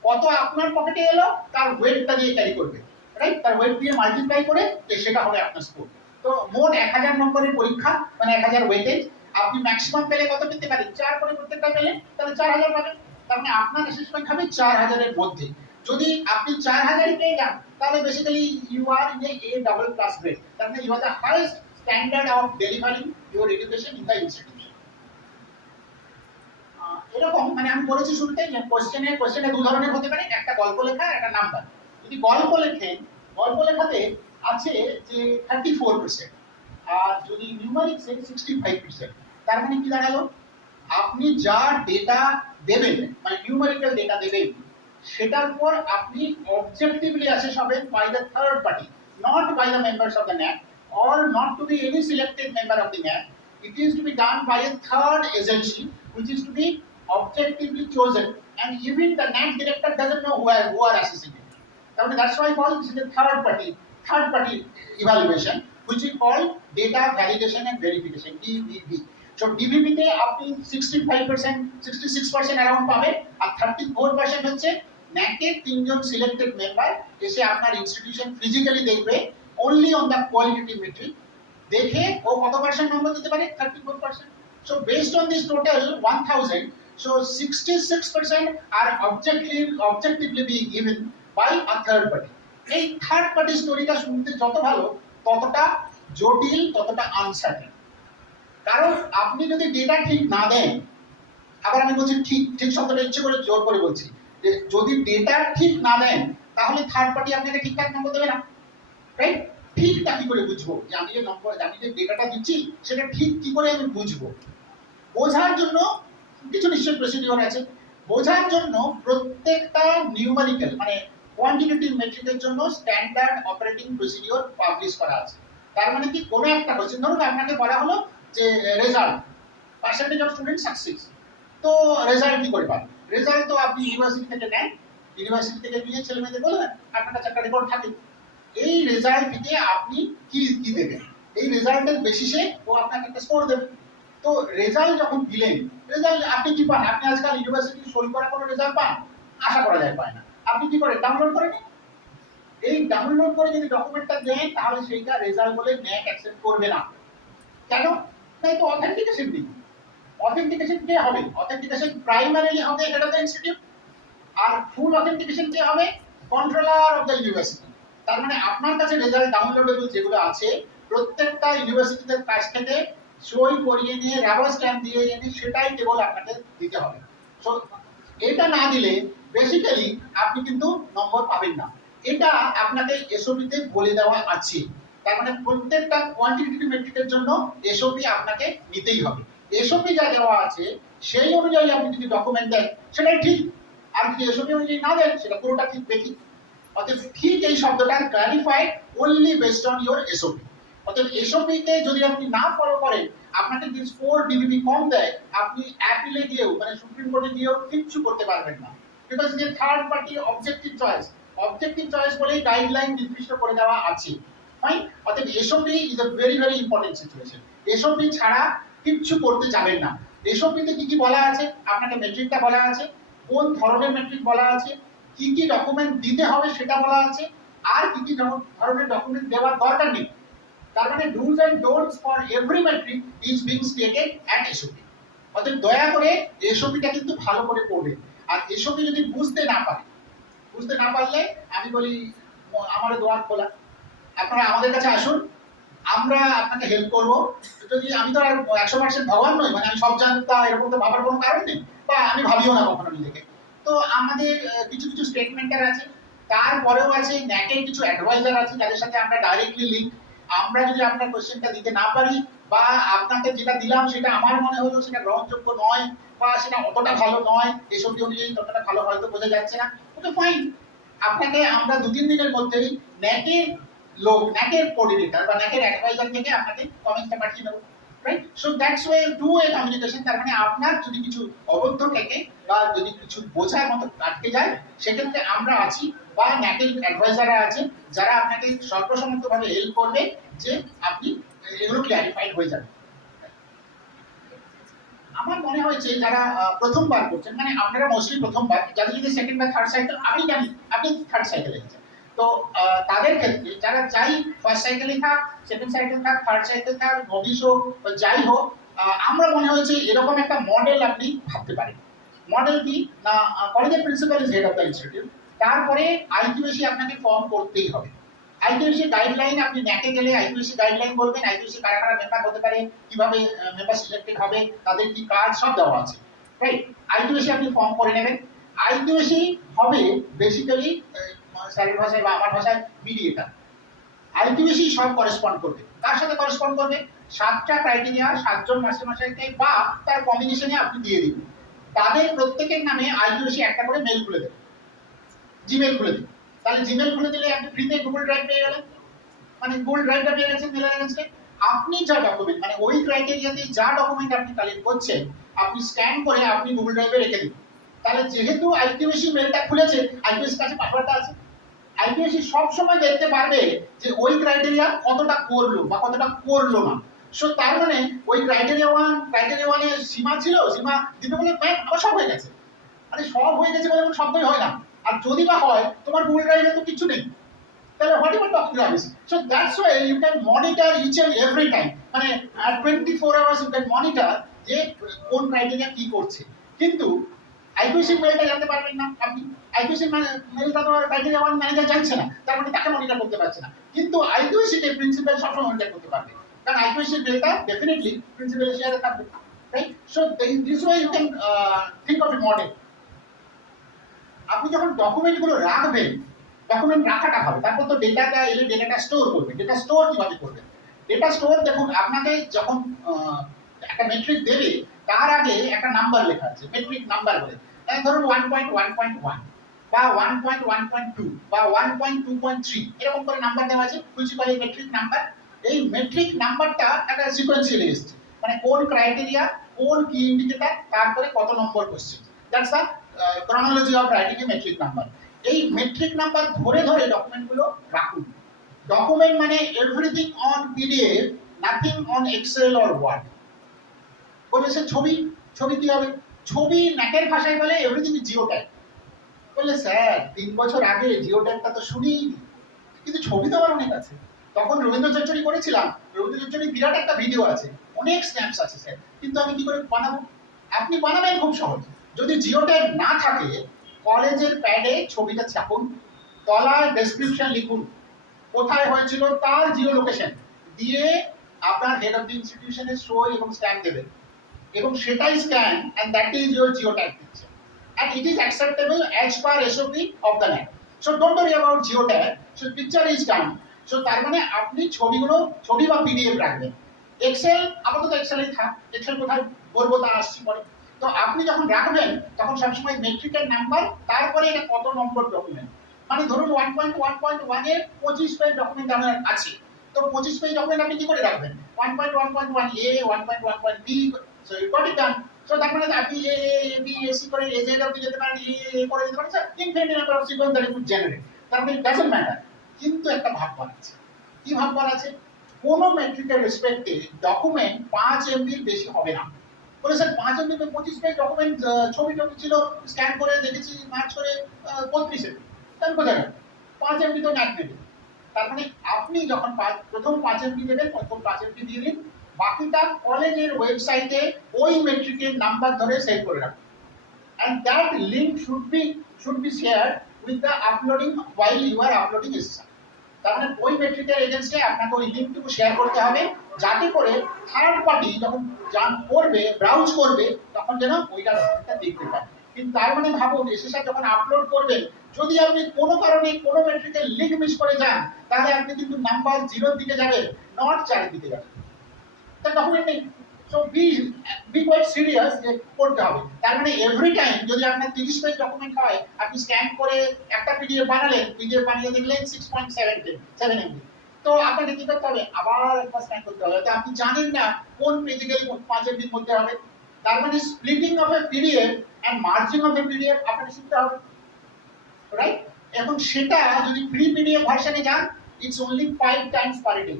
কত আপনার পকেটে এলো তার ওয়েটটা দিয়ে ক্যারি করবে, রাইট? তার ওয়েট দিয়ে মাল্টিপ্লাই করে সেটা হবে আপনার স্কোর। তো মোট 1000 নম্বরের পরীক্ষা, মানে 1000 ওয়েটেজ। আপনি ম্যাক্সিমাম পেলে কত পেতে পারেন? 4 করে প্রত্যেকটা পেলেন, তাহলে 4000 পাবেন। তার মানে আপনার অ্যাসেসমেন্ট হবে 4000 এর মধ্যে। যদি আপনি 4000 পেয়ে যান তাহলে basically you are in a double class grade. তার মানে you are the highest standard of delivering your education in the institution. এরকম মানে আমি বলেছি শুরুতে যে কোশ্চেনে দু ধরনের হতে পারে, একটা গল্প লেখা, একটা নাম্বার। যদি গল্প লেখেন, গল্প লেখাতে আছে যে 34%, আর যদি নিউমারিক্সে 65%। তার মানে কি দাঁড়ালো, আপনি যা ডেটা দেবেন, মানে নিউমেরিক্যাল ডেটা দেবেন, সেটার উপর আপনি অবজেক্টিভলি অ্যাসেস হবেন by the third party, not by the members of the NAAC or not to be any selected member of the NAAC. It is to be done by a third agency which is to be objectively chosen, and even the NAAC director doesn't know who are assessing it. That's why I call this is a third party evaluation, which is called data validation and verification, DVV. So DVV তে আপনি 65% 66% অ্যারাউন্ড পাবেন, আর 34% হচ্ছে NAAC এর তিনজন সিলেক্টেড মেম্বার এসে আপনার ইনস্টিটিউশন ফিজিক্যালি দেখবে, only on the qualitative metric, দেখে ও কত পার্সেন্ট নম্বর দিতে পারে? 34%. So based on this total 1000, so 66% are objectively being given by a third party. এই থার্ড পার্টি স্টোরিটা শুনতে যত ভালো ততটা জটিল, ততটা আনসার্টেন। কারণ আপনি যদি ডেটা ঠিক না দেন, আবার আমি বলছি ঠিক শব্দটা ইচ্ছে করে জোর করে বলছি, যে যদি ডেটা ঠিক না দেন তাহলে থার্ড পার্টি আপনাকে ঠিকঠাক নম্বর দেবে না, রাইট? ঠিকটা কি করে বুঝবো যে আমি যে ডেটাটা দিচ্ছি সেটা ঠিক কি করে আমি বুঝবো? বোঝার জন্য কিছু নিশ্চয় প্রসিডিওর আছে। বোঝার জন্য প্রত্যেকটা নিউমেরিক্যাল মানে কোয়ান্টিটেটিভ মেট্রিকের জন্য স্ট্যান্ডার্ড অপারেটিং প্রসিডিওর পাবলিশ করা আছে। তার মানে কি, কোনো একটা কোশ্চেন ধরুন আপনাকে বলা হলো যে result, percentage of student success, তো রেজাল্ট কি করে পাবেন? রেজাল্ট তো আপনি ইউনিভার্সিটি থেকে নেন, ইউনিভার্সিটি থেকে নিয়ে ছেলেমেয়েদের বললেন, আপনার কাছে একটা রিপোর্ট থাকে। এই রেজাল্ট থেকে আপনি কি দেবেন? এই রেজাল্টের বেসিসে ও আপনাকে একটা স্কোর দেবে। তো রেজাল্ট যখন দিলেন, রেজাল্ট আপনি কি পান? আপনি আজকাল ইউনিভার্সিটি সই করা কোনো রেজাল্ট পান? আশা করা যায় পায় না। আপনি কি করেন? ডাউনলোড করে নিন। এই ডাউনলোড করে যদি ডকুমেন্টটা দেন তাহলে সেইটা রেজাল্ট বলে NAAC অ্যাকসেপ্ট করবে না। কেন? তাই তো অথেন্টিকেশন দিন। অথেন্টিকেশন কে হবে? অথেন্টিকেশন প্রাইমারিলি হবে হেড অফ দ্য ইনস্টিটিউট, আর ফুল অথেন্টিকেশন কে হবে? Controller of the university. তার মানে আপনার কাছে রেজাল্ট ডাউনলোডেবল যেগুলো আছে প্রত্যেকটা ইউনিভার্সিটির কাছ থেকে সই করিয়ে নিয়ে রাবার স্ট্যাম্প দিয়ে এনে সেটাই কেবল আপনাকে দিতে হবে। সো এটা না দিলে বেসিক্যালি আপনি কিন্তু নম্বর পাবেন না। এটা আপনাকে এসওপিতে বলে দেওয়া আছে। তার মানে প্রত্যেকটা কোয়ান্টিটেটিভ মেট্রিকের জন্য এসওপি আপনাকে নিতেই হবে। এসওপি যা দেওয়া আছে সেই অনুযায়ী আপনি যদি ডকুমেন্ট দেন সেটাই ঠিক। আর যদি এসবি অনুযায়ী না দেন সেটা পুরোটা ঠিক দেখি। অতএব ঠিক এই শব্দটা clarified only based on your SOP. অতএব এসওপি কে যদি আপনি না ফলো করেন, আপনাকে যদি 4 ডিবিপি কম দেয়, আপনি অ্যাপিলে গিয়েও মানে সুপ্রিম কোর্টে গিয়েও কিচ্ছু করতে পারবেন না, বিকজ যে থার্ড পার্টি অবজেক্টিভ চয়েস বলেই গাইডলাইন নির্দিষ্ট করে দেওয়া আছে। ফাইন। অতএব SOP is a very very important situation. SOP ছাড়া কিচ্ছু করতে যাবেন না। এসওপিতে কি কি বলা আছে, আপনাকে মেট্রিকটা বলা আছে, কোন ধরনের মেট্রিক বলা আছে, কি কি ডকুমেন্ট দিতে হবে সেটা বলা আছে, আর কি কি ধরনের ডকুমেন্ট দেওয়ার দরকার নেই। তার মানে dos and don'ts for every metric is being stated at SOP. অতএব দয়া করে এসওপিটা কিন্তু ভালো করে পড়বেন। আর এসওপি যদি বুঝতে না পারলে আমি বলি আমাদের দোয়ার খোলা, আপনারা আমাদের কাছে আসুন, আমরা আপনাকে হেল্প করব। যদি আমি তো আর 100% ভগবান নই, মানে আমি সব জানতা এরকম তো ভাবার কোনো কারণ নেই, বা আমি ভাবিও না কখনো নিজেকে। তো আমাদের কিছু কিছু স্টেটমেন্টার আছে, তারপরেও আছে ন্যাকের কিছু অ্যাডভাইজার আছে যাদের সাথে আমরা ডাইরেক্টলি লিঙ্ক। আমরা যদি আপনার কোশ্চেনটা দিতে না পারি, বা আপনাকে যেটা দিলাম সেটা আমার মনে হলো সেটা গ্রহণযোগ্য নয়, বা সেটা অতটা ভালো নয়, এসব অনুযায়ী ততটা ভালো হয়তো বোঝা যাচ্ছে না, ওকে ফাইন। আপনাকে আমরা 2-3 দিনের মধ্যেই ন্যাকের কোঅর্ডিনেটর বা ন্যাকের অ্যাডভাইজার থেকে আপনাকে কমেন্টটা পাঠিয়ে দেবো। Right? So that's way to way communication. তার মানে আপনার যদি কিছু অবদ্ধ থাকে বা যদি কিছু বোঝার মতো আটকে যায়, সেক্ষেত্রে আমরা আছি, বা ন্যাকের অ্যাডভাইজাররা আছে যারা আপনাকে সর্বসম্মতভাবে হেল্প করবে যে আপনি এগুলো ক্লিয়ারিফাইড হয়ে যাবে। আমার মনে হয়েছে যারা প্রথমবার করছেন, মানে আপনারা মোস্টলি প্রথমবার, যাদের যদি সেকেন্ড বা থার্ড সাইকেল, আমি জানি আপনি থার্ড সাইকেলে গেছেন, তো তাদের ক্ষেত্রে যারা চাই ফার্স্ট সাইকেলে থাক, সেকেন্ড সাইকেল থাক, থার্ড সাইকেল থাক, নবিশ হোক, যাই হোক, আমরা মনে হয়েছে এরকম একটা মডেল আপনি ভাবতে পারেন। মডেল কি না, কলেজের principal is head of the institute, তারপরে আইকিউএসি আপনাকে ফর্ম করতেই হবে। আইকিউএসি গাইডলাইন, আপনি ন্যাকে গেলে আইকিউএসি গাইডলাইন বলবেন, আইকিউএসি কারা কারা মেম্বার হতে পারে, কিভাবে মেম্বার সিলেক্টেড হবে, তাদের কি কাজ, সব দেওয়া আছে। রাইট? আইকিউএসি আপনি ফর্ম করে নেবেন। আইকিউএসি হবে বেসিক্যালি স্যারের ভাষায় বা আমার ভাষায় মিডিয়েটর। আইকিউএসি সব করেসপন্ড করবে, কার সাথে করেসপন্ড করবে? 7টা ক্রাইটেরিয়া 7জন মাস্টারমশাইকে বা তার কম্বিনেশনে আপনি দিয়ে দিন, তাদের প্রত্যেকের নামে আইকিউএসি একটা করে মেল খুলে দেবে, জিমেল খুলে দেবে। তাহলে জিমেল খুলে দিলে আপনি ফ্রিতে গুগল ড্রাইভ পেয়ে গেলেন, মানে গুগল ড্রাইভটা পেয়ে গেছেন মেলের এগেইনস্টে। আপনি যা ডকুমেন্ট, মানে ওই ক্রাইটেরিয়াতে যা ডকুমেন্ট আপনি কালেক্ট করছেন, আপনি স্ক্যান করে আপনি গুগল ড্রাইভে রেখে দিন। তাহলে যেহেতু আইকিউএসি মেলটা খুলেছে, আইকিউএসি কাছে পাসওয়ার্ডটা আছে, আইকিউএসি সব সময় দেখতে পারবে যে ওই ক্রাইটেরিয়া কতটা করলো বা কতটা করলো না। সো তার মানে ওই ক্রাইটেরিয়া 1 এর সীমা ছিল, সীমা দিতে বলে ম্যাম আমার সব হয়ে গেছে। আরে সব হয়ে গেছে বলে কোনো শব্দই হয় না, আর যদি বা হয় তোমার গুগল ড্রাইভে তো কিছু নেই, তাহলে what you are talking rubbish. So that's why you can monitor each and every time, মানে 24 আওয়ার্স ইউ ক্যান মনিটর যে কোন ক্রাইটেরিয়া কি করছে। কিন্তু আইকিউএসি মেলটা জানতে পারবেন না আপনি, আইকিউএসি মেলটা তো ক্রাইটেরিয়া 1 ম্যানেজার জানছে না, তার মানে তাকে মনিটর করতে পারছে না। কিন্তু আইকিউএসি তে প্রিন্সিপাল সবসময় মনিটর করতে পারবে, কারণ আইকিউএসি মেলটা ডেফিনেটলি প্রিন্সিপালের শেয়ারে থাকবে। Right? So this way you can think of a model. আপনি যখন ডকুমেন্টগুলো রাখবেন, ডকুমেন্ট রাখাটা হবে, তারপর তো ডেটাটা এলে ডেটাটা স্টোর করবেন। ডেটা স্টোর কিভাবে করবেন? ডেটা স্টোর দেখুন, আপনাকে যখন একটা মেট্রিক দেবে, তার আগে একটা নাম্বার লেখা আছে, মেট্রিক নাম্বার বলে। ধরুন 1.1.1 বা 1.1.2 বা 1.2.3 এরকম করে নাম্বার দেওয়া আছে, which is called metric number. এই মেট্রিক নাম্বারটা একটা সিকোয়েন্সিয়ালি এসেছে, মানে কোন ক্রাইটেরিয়া, কোন কি ইন্ডিকেটর, তারপরে কত নম্বর question. That's the chronology of writing a metric number. এই মেট্রিক নাম্বার ধরে ধরে ডকুমেন্টগুলো রাখুন। ডকুমেন্ট মানে everything on PDF, nothing on Excel or Word. বলেছে ছবি কি হবে? ছবি ন্যাকের ভাষায় বলে এভরিথিং ইজ জিও ট্যাগ। বললে স্যার 3 বছর আগে জিও ট্যাগটা তো শুনিই, কিন্তু ছবি তো আমার অনেক আছে। তখন রবীন্দ্র চচ্চড়ি করেছিলাম, রবীন্দ্র চচ্চড়ি বিরাট একটা ভিডিও আছে, অনেক স্ন্যাপস আছে স্যার, কিন্তু আমি কি করে বানাবো? আপনি বানাবেন খুব সহজ। যদি জিও ট্যাগ না থাকে, কলেজের প্যাডে ছবিটা ছাপুন, তলায় ডেসক্রিপশন লিখুন, কোথায় হয়েছিল তার জিও লোকেশন দিয়ে আপনার হেড অফ দ্য ইনস্টিটিউশনের শো এবং স্ট্যাম্প দেবেন, এবং সেটাই scan, and that is your geotag picture, and it is acceptable as per SOP of the NAAC. So don't worry about geotag. So picture is done. So তার মানে আপনি ছবি বা পিডিএফ রাখবেন। এক্সেল আপাতত এক্সেলেই থাক, এক্সেল কোথায় বলবো তা আসছি পরে। তো তো আপনি যখন রাখবেন তখন সবসময় মেট্রিকের নাম্বার, তারপরে এটা কত নম্বর ডকুমেন্ট, মানে ধরুন 1.1.1 এর 25 পেজ ডকুমেন্ট আমার আছে, তো 25 পেজ ডকুমেন্ট আপনি কি করে রাখবেন? 1.1.1 A 1.1 B, so you got it done. So তার মানে আপনি এ বি এস সি করে এজ অবধি যেতে পারেন, এ করে যেতে পারেন, sir infinity number of sequence that you could generate. তার মানে ইট ডাজন্ট ম্যাটার। কিন্তু একটা ভাববার আছে। কি ভাববার আছে? কোন মেট্রিকের রেসপেক্টে ডকুমেন্ট 5 এমবির বেশি হবে না। বলে স্যার 5 এমবি 25 পেজ ডকুমেন্ট, ছবি টবি ছিল, স্ক্যান করে দেখেছি, মার্চ করে 32 এমবি, তার কোথায় 5 এমবি তো ন্যাক নেবে। তার মানে আপনি যখন প্রথম 5 এমবি দেবেন, প্রথম 5 এমবি দিয়ে দিন, বাকিটা কলেজের ওয়েবসাইটে ওই মেট্রিকের নাম্বার ধরে সেভ করে রাখুন। And that link should be shared with the uploading while you are uploading essay. তার মানে ওই মেট্রিকের এগেইনস্টে আপনাকে ওই লিংকটুকু শেয়ার করতে হবে, যাতে করে থার্ড পার্টি যখন করবে, ব্রাউজ করবে, তখন যেন ওইটা ডকুমেন্টটা দেখতে পায়। কিন্তু তার মানে ভাবুন, এসএসআর যখন আপলোড করবেন, যদি আপনি কোনো কারণে কোনো মেট্রিকের লিংক মিস করে যান, তাহলে আপনি কিন্তু নাম্বার 0 এর দিকে যাবেন, নট 4 এর দিকে যাবেন। তার ডকুমেন্ট নেই। সো বি কোয়াইট সিরিয়াস যে করতে হবে। তার মানে এভরি টাইম যদি আপনার 30 পেজ ডকুমেন্ট হয়, আপনি স্ক্যান করে একটা পিডিএফ বানালেন, পিডিএফ বানিয়ে দেখলেন 6.7 এমবি, তো আপনাকে কি করতে হবে? আবার একবার স্ক্যান করতে হবে। তো আপনি জানেন না কোন পেজে গেলে 5 এমবির মধ্যে হবে। তার মানে splitting of a PDF and merging of a PDF আপনাকে শিখতে হবে, রাইট? এখন সেটা যদি ফ্রি পিডিএফ ভার্সনে যান, it's only 5 Times per day.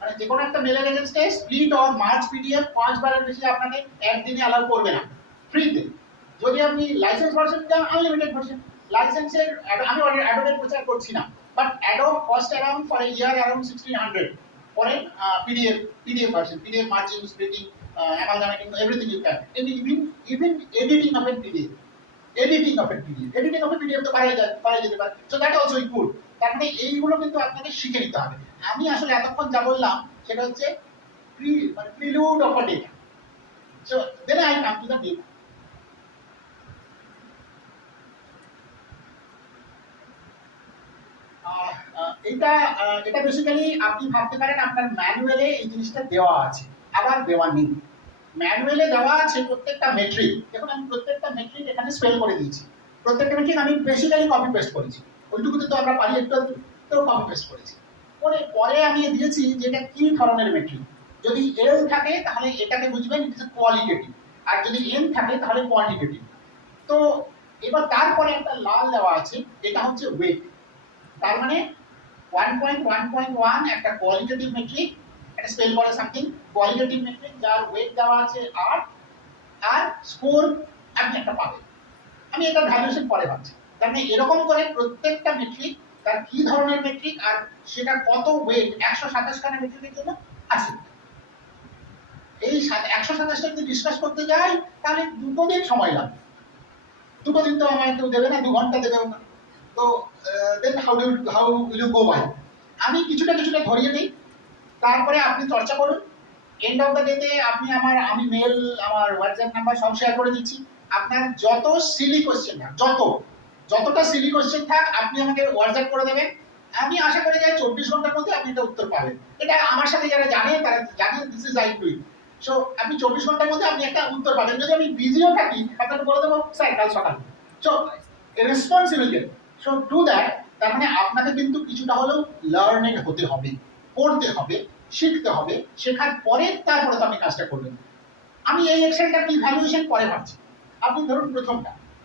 মানে যে কোনো একটা মেলের এগেইনস্টে স্প্লিট অর মার্জ পিডিএফ 5 বারের বেশি আপনাকে একদিনে অ্যালাউ করবে না ফ্রিতে। যদি আপনি লাইসেন্স ভার্সন চান, আনলিমিটেড ভার্সন। লাইসেন্সের আমি অ্যাডোবের প্রচার করছি না, but Adobe cost around for a year around 1600 for a PDF version, PDF merging, splitting, amalgamating, everything you can, and even editing of a pdf, তো পারা যেতে পারে। So that also is good. তার মানে এইগুলো কিন্তু আপনাকে শিখে নিতে হবে। আমি আসলে এতক্ষণ যা বললাম সেটা হচ্ছে prelude of a data. So then I come to the data. এটা বেসিক্যালি আপনি ভাবতে পারেন আপনার ম্যানুয়ালে এই জিনিসটা দেওয়া আছে, আবার দেওয়া নেই। ম্যানুয়ালে দেওয়া আছে প্রত্যেকটা মেট্রিক। দেখুন আমি প্রত্যেকটা মেট্রিক এখানে স্পেল করে দিয়েছি। প্রত্যেকটা মেট্রিক আমি বেসিক্যালি কপি পেস্ট করেছি, ওইটুকুতে তো আমরা পারি একটু তো কপি পেস্ট করেছি। পরে আমি দিয়েছি যে এটা কি ধরনের মেট্রিক। যদি এল থাকে তাহলে এটাকে বুঝবেন ইট ইজ কোয়ালিটেটিভ, আর যদি এন থাকে তাহলে কোয়ান্টিটেটিভ। তো এবার তারপরে একটা লাল দেওয়া আছে, এটা হচ্ছে ওয়েট। তার মানে 1.1.1 একটা কোয়ালিটেটিভ মেট্রিক, এটা স্পেল করে সামথিং কোয়ালিটেটিভ মেট্রিক, যার ওয়েট দেওয়া আছে 8, আর স্কোর আপনি একটা পাবেন। আমি এটা ভ্যালুয়েশন পরে ভাবছি। তার মানে এরকম করে প্রত্যেকটা মেট্রিক তার কি ধরনের মেট্রিক আর সেটা কত ওয়েট 127 খানা মেট্রিকের জন্য আছে। এই 127টা যদি ডিসকাস করতে যাই তাহলে 2 দিন সময় লাগবে। 2 দিন তো আমায় কেউ দেবে না, 2 ঘন্টা দেবে না। তো then how will you go by? আমি কিছুটা ধরিয়ে দিই, তারপরে আপনি চর্চা করুন। এন্ড অফ দ্য ডেতে আমি মেল, আমার হোয়াটসঅ্যাপ নাম্বার সব শেয়ার করে দিচ্ছি। আপনার যত সিলি কোশ্চেন থাক, যতটা সিলি কোশ্চেন থাক আপনি আমাকে হোয়াটসঅ্যাপ করে দেবেন। আমি আশা করি যে 24 ঘন্টার মধ্যে আপনি এটা উত্তর পাবেন। এটা আমার সাথে যারা জানে তারা জানেন this is I do it. So আপনি 24 ঘন্টার মধ্যে আপনি একটা উত্তর পাবেন। যদি আমি বিজিও থাকি আপনাকে বলে দেবো স্যার কাল সকালে। So responsibility, so do that. তার মানে আপনাকে কিন্তু কিছুটা হলেও লার্নেড হতে হবে, পড়তে হবে, শিখতে হবে। শেখার পরে তারপরে তো আপনি কাজটা করবেন। আমি এই এক্সেলটা কি ভ্যালুয়েশন পরে ভাবছি। আপনি ধরুন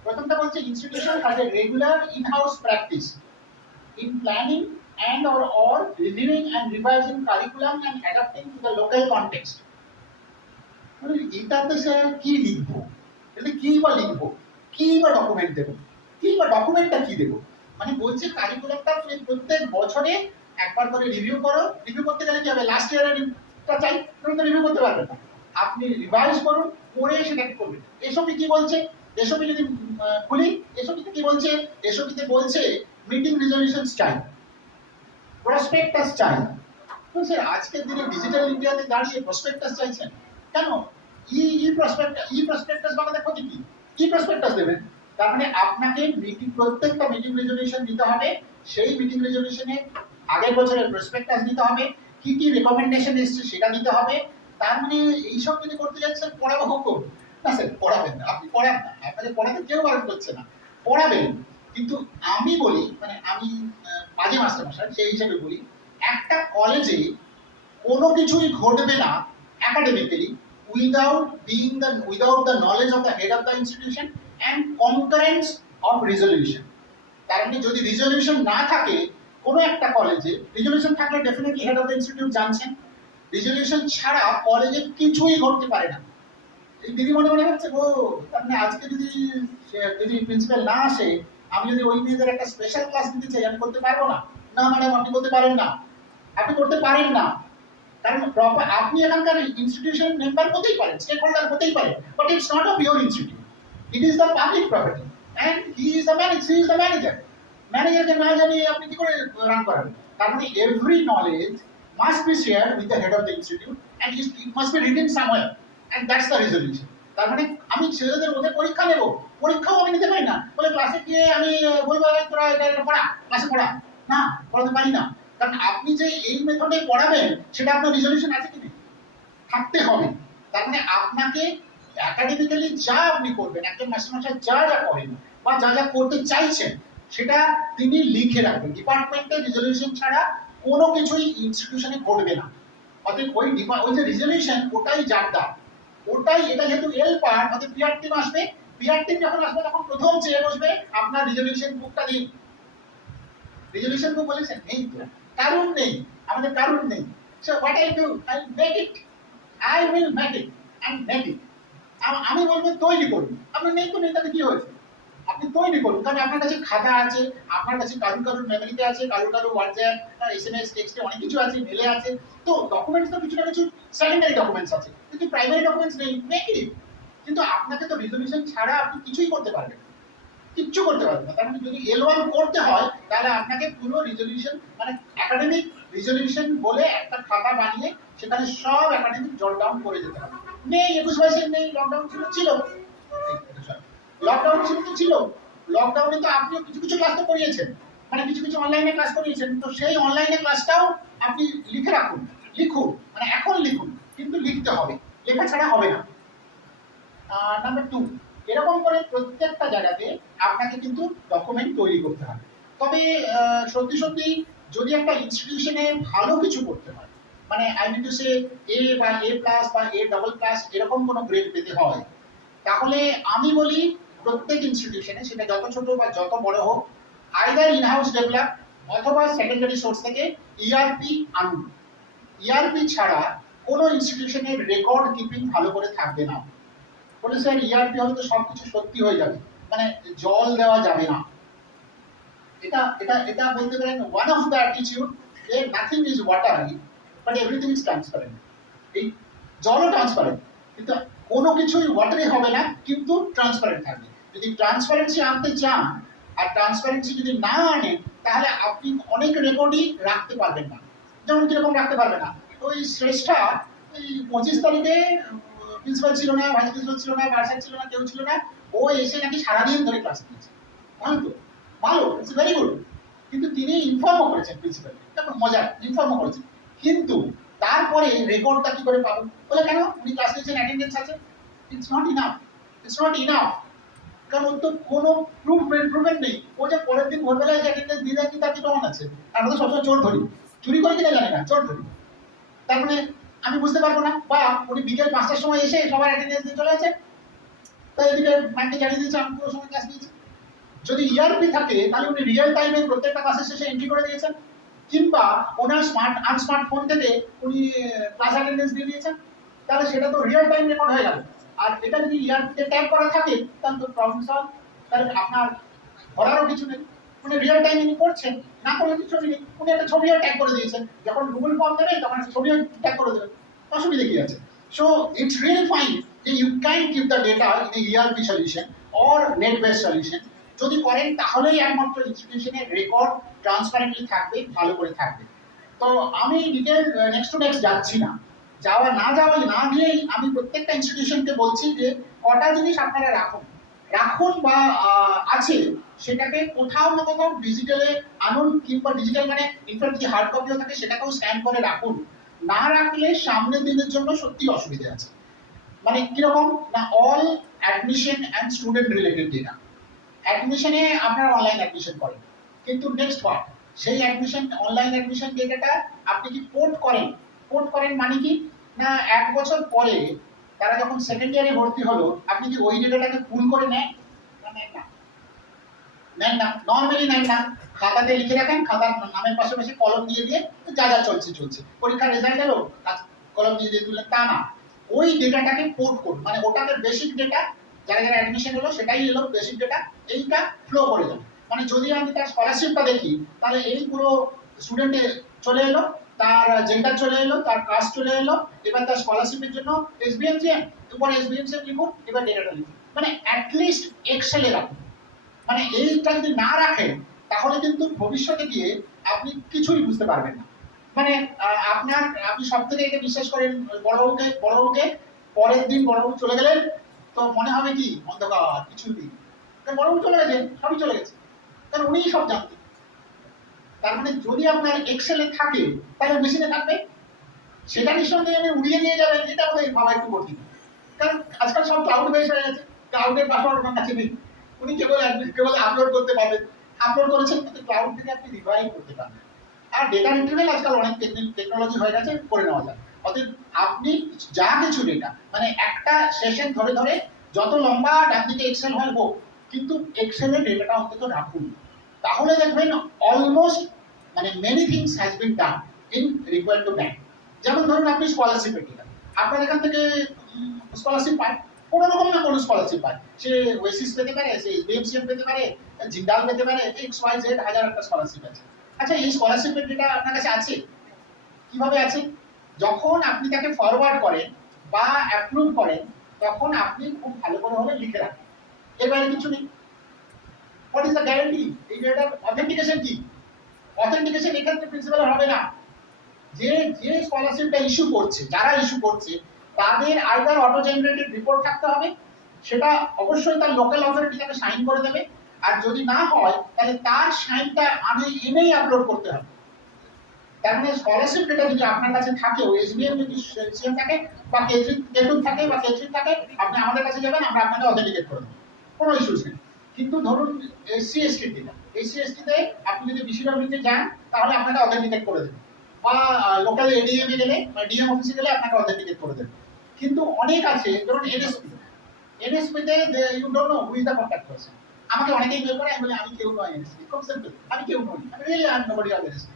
প্রথমটা বলছে institution has a regular in house practice in planning and or reviewing and revising curriculum and adapting to the local context. মানে এটাতে স্যার কি লিখবো, এটা কি বা লিখবো, কি বা ডকুমেন্ট দেবো, কি বা ডকুমেন্টটা কি দেবো? মানে বলছে কারিকুলামটা প্রত্যেক বছরে একবার করে রিভিউ করো। রিভিউ করতে গেলে কি হবে? লাস্ট ইয়ারেরটা চাই, তুমি তো রিভিউ করতে পারবে না। আপনি রিভাইজ করুন, করে সেটাকে করবেন। এসবই কি বলছে? এসবই যদি খুলি, এসবিতে কি বলছে? এসবিতে বলছে মিটিং রেজলিউশন চাই, প্রসপেক্টাস চাই। তো স্যার আজকের দিনে ডিজিটাল ইন্ডিয়াতে দাঁড়িয়ে প্রসপেক্টাস চাইছেন কেন? ই প্রসপেক্টাস বানাতে ক্ষতি কি? ই প্রসপেক্টাস দেবেন। তার মানে আপনাকে প্রত্যেকটা মিটিং রেজলিউশন দিতে হবে। সেই মিটিং রেজলিউশনে আগের বছরের প্রসপেক্টাস দিতে হবে, কি কি রেকমেন্ডেশন এসেছে সেটা দিতে হবে। তার মানে এইসব যদি করতে যাচ্ছেন পড়াবো হুকুম, না স্যার পড়াবেন না, আপনি পড়ান না, আপনাকে পড়াতে কেউ বারণ করছে না, পড়াবেন। কিন্তু আমি বলি, মানে আমি বাজে মাস্টারমশাই সেই হিসেবে বলি, একটা কলেজে কোনো কিছুই ঘটবে না academically without the knowledge of the head of the institution and concurrence of resolution। তার মানে যদি রিজলিউশন না থাকে কোনো একটা কলেজে, রিজলিউশন থাকলে definitely head of the institute জানছেন, রিজলিউশন ছাড়া কলেজে কিছুই ঘটতে পারে না। এই দিদি মনে মনে হচ্ছে ও তার মানে আজকে যদি প্রিন্সিপাল না আসে, আমি যদি ওই মেয়েদের একটা স্পেশাল ক্লাস দিতে চাই, আমি করতে পারবো না। না ম্যাডাম, আপনি করতে পারেন না, আপনি করতে পারেন না। কারণ প্রপার আপনি এখানকার ইনস্টিটিউশন মেম্বার হতেই পারেন, স্টেক হোল্ডার হতেই পারেন, but it's not of your institute, it is the public property and he is the manager. ম্যানেজারকে না জানিয়ে আপনি কি করে রান করাবেন? তার মানে every knowledge must be share with the head of the institute and it must be written somewhere, and that's the resolution. তার মানে আমি ছেলেদের ওদের পরীক্ষা নেবো, পরীক্ষাও আমি নিতে পারি না, বলে ক্লাসে গিয়ে আমি বলবো তোরা এটা পড়া, ক্লাসে পড়া, না পড়াতে পারি না। কারণ আপনি যে এই মেথডে পড়াবেন সেটা আপনার রিজলিউশন আছে কি না, থাকতে হবে। তার মানে আপনাকে একাডেমিক্যালি যা আপনি করবেন, একজন মাস্টারমশাই যা যা করেন বা যা যা করতে চাইছেন সেটা তিনি লিখে রাখবেন। ডিপার্টমেন্টের রিজলিউশন ছাড়া কোনো কিছুই ইনস্টিটিউশনে ঘটবে না। অতএব ওই যে রিজলিউশন ওটাই জাবদা, ওটাই, এটা যেহেতু এল পার্ট, অতএব পিআর টিম আসবে, পিআর টিম যখন আসবে তখন প্রথম চেয়ে বসবে আপনার রিজলিউশন বুকটা দিন। রিজলিউশন বুক বলেছেন নেই তো, কারণ নেই, আমাদের কারণ নেই। So what I do, I make it, I will make it and make it. আমি বলবো তৈরি করুন, আপনার নেই তো নেই, তাতে কি হয়েছে, আপনি তৈরি করুন। কারণ আপনার কাছে খাতা আছে, আপনার কাছে কারুর মেমোরিতে আছে, কারুর হোয়াটসঅ্যাপ, এসএমএস, টেক্সটে অনেক কিছু আছে, মেলে আছে, তো ডকুমেন্টস তো কিছু না কিছু সেকেন্ডারি ডকুমেন্টস আছে, কিন্তু প্রাইমারি ডকুমেন্টস নেই, মেক ইট। কিন্তু আপনাকে তো রিজলিউশন ছাড়া আপনি কিছুই করতে পারবেন না, কিচ্ছু করতে পারবেন না। তার মানে যদি L1 করতে হয় তাহলে আপনাকে পুরো রিজলিউশন, মানে একাডেমিক রিজলিউশন বলে একটা খাতা বানিয়ে সেখানে সব একাডেমিক জট ডাউন করে যেতে হবে। নেই 21 নেই, লকডাউন ছিল, লকডাউন ছিল, লকডাউনে তো আপনিও কিছু কিছু ক্লাস তো করিয়েছেন, মানে কিছু কিছু অনলাইনে ক্লাস করিয়েছেন, তো সেই অনলাইনে ক্লাসটাও আপনি লিখে রাখুন, লিখুন, মানে এখন লিখুন, কিন্তু লিখতে হবে, লেখা ছাড়া হবে না। নাম্বার 2, এরকম করে প্রত্যেকটা জায়গাতে আপনাকে কিন্তু ডকুমেন্ট তৈরি করতে হবে। তবে সত্যি সত্যি যদি একটা ইনস্টিটিউশনে ভালো কিছু করতে হয়, মানে আই মিন টু সে এ বা এ প্লাস বা এ ডাবল প্লাস এরকম কোনো গ্রেড পেতে হয়, তাহলে আমি বলি প্রত্যেক ইনস্টিটিউশনে, সেটা যত ছোট বা যত বড় হোক, আইদার ইন হাউস ডেভেলপ অথবা সেকেন্ডারি সোর্স থেকে ইআরপি আনুন। ইআরপি ছাড়া কোনো ইনস্টিটিউশনের রেকর্ড কিপিং ভালো করে থাকবে না। বলে স্যার ইআরপি হলে তো সবকিছু সত্যি হয়ে যাবে, মানে জল দেওয়া যাবে না। এটা বলতে পারেন ওয়ান অফ দ্য অ্যাটিটিউড যে nothing is watery but everything is transparent. এই জলও ট্রান্সপারেন্ট, কিন্তু কোনো কিছুই ওয়াটারি হবে না, কিন্তু ট্রান্সপারেন্ট থাকবে। যদি ট্রান্সপারেন্সি আনতে চান আর ট্রান্সপারেন্সি যদি না আনেন, তাহলে আপনি অনেক রেকর্ডই রাখতে পারবেন না। যেমন কিরকম রাখতে পারবে না, ওই শ্রেষ্ঠা ওই 25 তারিখে প্রিন্সিপাল ছিল না, ভাইস প্রিন্সিপাল ছিল না, ভার্সার ছিল না, কেউ ছিল না, ও এসে নাকি সারাদিন ধরে ক্লাস নিয়েছে, ভালো তো, ভালো, ইটস ভেরি গুড। কিন্তু তিনি ইনফর্মও করেছেন প্রিন্সিপালকে, দেখো মজা, ইনফর্মও করেছেন, কিন্তু তারপরে রেকর্ডটা কি করে পাবো? বলে কেন, উনি ক্লাস নিয়েছেন, অ্যাটেন্ডেন্স আছে, it's not enough, it's not enough. কারণ ওর তো কোনো প্রুভেন নেই, ও যে পরের দিন ভোরবেলায় এসে অ্যাটেন্ডেন্স দিয়ে দেয়, কি তার কি প্রমাণ আছে? আমরা তো সবসময় চোর ধরি, চুরি করে কিনা জানি না, চোর ধরি, তার মানে আমি বুঝতে পারবো না। বা উনি বিকেল 5টার সময় এসে সবার অ্যাটেন্ডেন্স দিয়ে চলে আসেন, তাই এদিকে ম্যামকে জানিয়ে দিয়েছে আমি পুরো সময় ক্লাস নিয়েছি। যদি ইআরপি থাকে তাহলে উনি রিয়েল টাইমে প্রত্যেকটা ক্লাসের শেষে এন্ট্রি করে দিয়েছেন, কিংবা ওনার আনস্মার্ট ফোন থেকে উনি ক্লাস অ্যাটেন্ডেন্স দিয়ে দিয়েছেন, তাহলে সেটা তো রিয়েল টাইম রেকর্ড হয়ে গেল। আর এটা যদি ইআরপিতে ট্যাগ করা থাকে তাহলে তো প্রবলেম সলভ, তাহলে আপনার ধরারও কিছু নেই, উনি রিয়েল টাইম উনি করছেন, না করলে কিছু নেই, উনি একটা ছবিও ট্যাগ করে দিয়েছেন, যখন গুগল ফর্ম দেবেন তখন একটা ছবিও ট্যাগ করে দেবেন, অসুবিধা কি আছে? সো ইটস রিয়েলি ফাইন যে you can keep the data in a ERP solution or net base solution. যদি করেন তাহলেই একমাত্র ইনস্টিটিউশনের রেকর্ড ট্রান্সপারেন্টলি থাকবে, ভালো করে থাকবে। তো আমি ডিটেল নেক্সট টু নেক্সট যাচ্ছি না, না দিয়েই আমি প্রত্যেকটা ইনস্টিটিউশনকে বলছি যে কটা জিনিস আপনারা রাখুন বা আছে, সেটাকে কোথাও না কোথাও ডিজিটালে আনুন, কিংবা ডিজিটাল মানে ইনফ্যাক্ট যদি হার্ড কপিও থাকে সেটাকেও স্ক্যান করে রাখুন। না রাখলে সামনের দিনের জন্য সত্যি অসুবিধা আছে। মানে কিরকম না all admission and student related data. অ্যাডমিশনে আপনারা অনলাইন অ্যাডমিশন করেন, কিন্তু নেক্সট পার্ট সেই অ্যাডমিশন অনলাইন অ্যাডমিশন ডেটাটা আপনি কি পোর্ট করেন? পোর্ট করেন মানে কি না 1 বছর পরে তারা যখন সেকেন্ড ইয়ারে ভর্তি হলো আপনি কি ওই ডেটাটাকে পুল করে নেন? নেন না, নর্মালি নেন না। খাতাতে লিখে রাখেন, খাতার নামের পাশাপাশি কলম দিয়ে দিয়ে যা যা চলছে চলছে, পরীক্ষার রেজাল্ট এলো কলম দিয়ে দিয়ে তুললেন, তা না। ওই ডেটাটাকে পোর্ট করুন, মানে ওটাকে বেসিক ডেটা, যারা যারা অ্যাডমিশন হলো সেটাই এলো বেসিক ডেটা, এইটা ফ্লো করে যাবে। মানে যদি আমি তার স্কলারশিপটা দেখি তাহলে এই পুরো স্টুডেন্টে চলে এলো, তার জেন্ডার চলে এলো, তার কাস্ট চলে এলো, এবার তার স্কলারশিপের জন্য এসবিএমসিএম, উপর এসবিএমসিএম লিখুন, এবার ডেটাটা লিখুন, মানে অ্যাটলিস্ট এক্সেলে রাখুন। মানে এইটা যদি না রাখেন তাহলে কিন্তু ভবিষ্যতে গিয়ে আপনি কিছুই বুঝতে পারবেন না। মানে আপনি সব থেকে এটা বিশ্বাস করেন, বড়বাবুকে পরের দিন বড়বাবু চলে গেলেন তো মনে হবে কি অন্ধকার, কিছুই নেই। বড়বাবু চলে গেছেন, সবই চলে গেছে, কারণ উনিই সব জানতেন। তার মানে যদি আপনার এক্সেলে থাকে তাহলে মেশিনে থাকবে, সেটা নিঃসন্দেহে আমি উড়িয়ে নিয়ে যাবেন, এটা আমাদের ভাবা একটু কঠিন। কারণ আজকাল সব ক্লাউড বেস হয়ে গেছে, ক্লাউডের পাসওয়ার্ড আমার কাছে নেই, উনি কেবল আপলোড করতে পারবেন, আপলোড করেছেন কিন্তু ক্লাউড থেকে আপনি রিভাইভ করতে পারবেন। আর ডেটা রিট্রিভাল আজকাল অনেক টেকনোলজি হয়ে গেছে, করে নেওয়া যায়। অতএব আপনি যা কিছু ডেটা মানে একটা সেশন ধরে ধরে যত লম্বা ডান দিকে এক্সেল হয় হোক, কিন্তু এক্সেলে ডেটাটা অন্তত রাখুন, তাহলে দেখবেন অলমোস্ট মানে many things has been done in required to bank. যেমন ধরুন আপনি স্কলারশিপের ডেটা, আপনার এখান থেকে স্কলারশিপ পায়, কোনো রকম না কোনো স্কলারশিপ পায়, সে ওয়েসিস পেতে পারে, সে এসবিএমসিএম পেতে পারে, জিন্দাল পেতে পারে, এক্স ওয়াই জেড হাজার একটা স্কলারশিপ আছে। আচ্ছা, এই স্কলারশিপের ডেটা আপনার কাছে আছে? কিভাবে আছে? যখন আপনি তাকে ফরওয়ার্ড করেন বা অ্যাপ্রুভ করেন তখন আপনি খুব ভালো করে হলে লিখে রাখেন, এর বাইরে কিছু নেই। What is the guarantee? এই ডেটার অথেন্টিকেশন কি? অথেন্টিকেশন এক্ষেত্রে প্রিন্সিপাল হবে না। যে যে স্কলারশিপটা ইস্যু করছে, যারা ইস্যু করছে তাদের আইদার অটো জেনারেটেড রিপোর্ট থাকতে হবে, সেটা অবশ্যই তার লোকাল অথরিটি তাকে সাইন করে দেবে, আর যদি না হয় তাহলে তার সাইনটা আমি এনেই আপলোড করতে হবে। তার মানে স্কলারশিপ ডেটা যদি আপনার কাছে থাকে, এসবিএম যদি সিএম থাকে বা কেটুন থাকে বা কেট্রিন থাকে, আপনি আমাদের কাছে যাবেন, আমরা আপনাকে অথেন্টিকেট করে দেবো, কোনো ইস্যুস নেই। কিন্তু ধরুন এসসি এসটি ডেটা, এসসি এসটিতে আপনি যদি বিসিডব্লিউতে যান তাহলে আপনাকে অথেন্টিকেট করে দেবে, বা লোকাল এডিএম এ গেলে বা ডিএম অফিসে গেলে আপনাকে অথেন্টিকেট করে দেবে। কিন্তু অনেক আছে, ধরুন এনএসপিতে you don't know who is the contact person. আমাকে অনেকেই মেল করে, আমি বলি আমি কেউ নয় এনএসপি, খুব সিম্পল, আমি কেউ নই, আমি really I am nobody of NSP.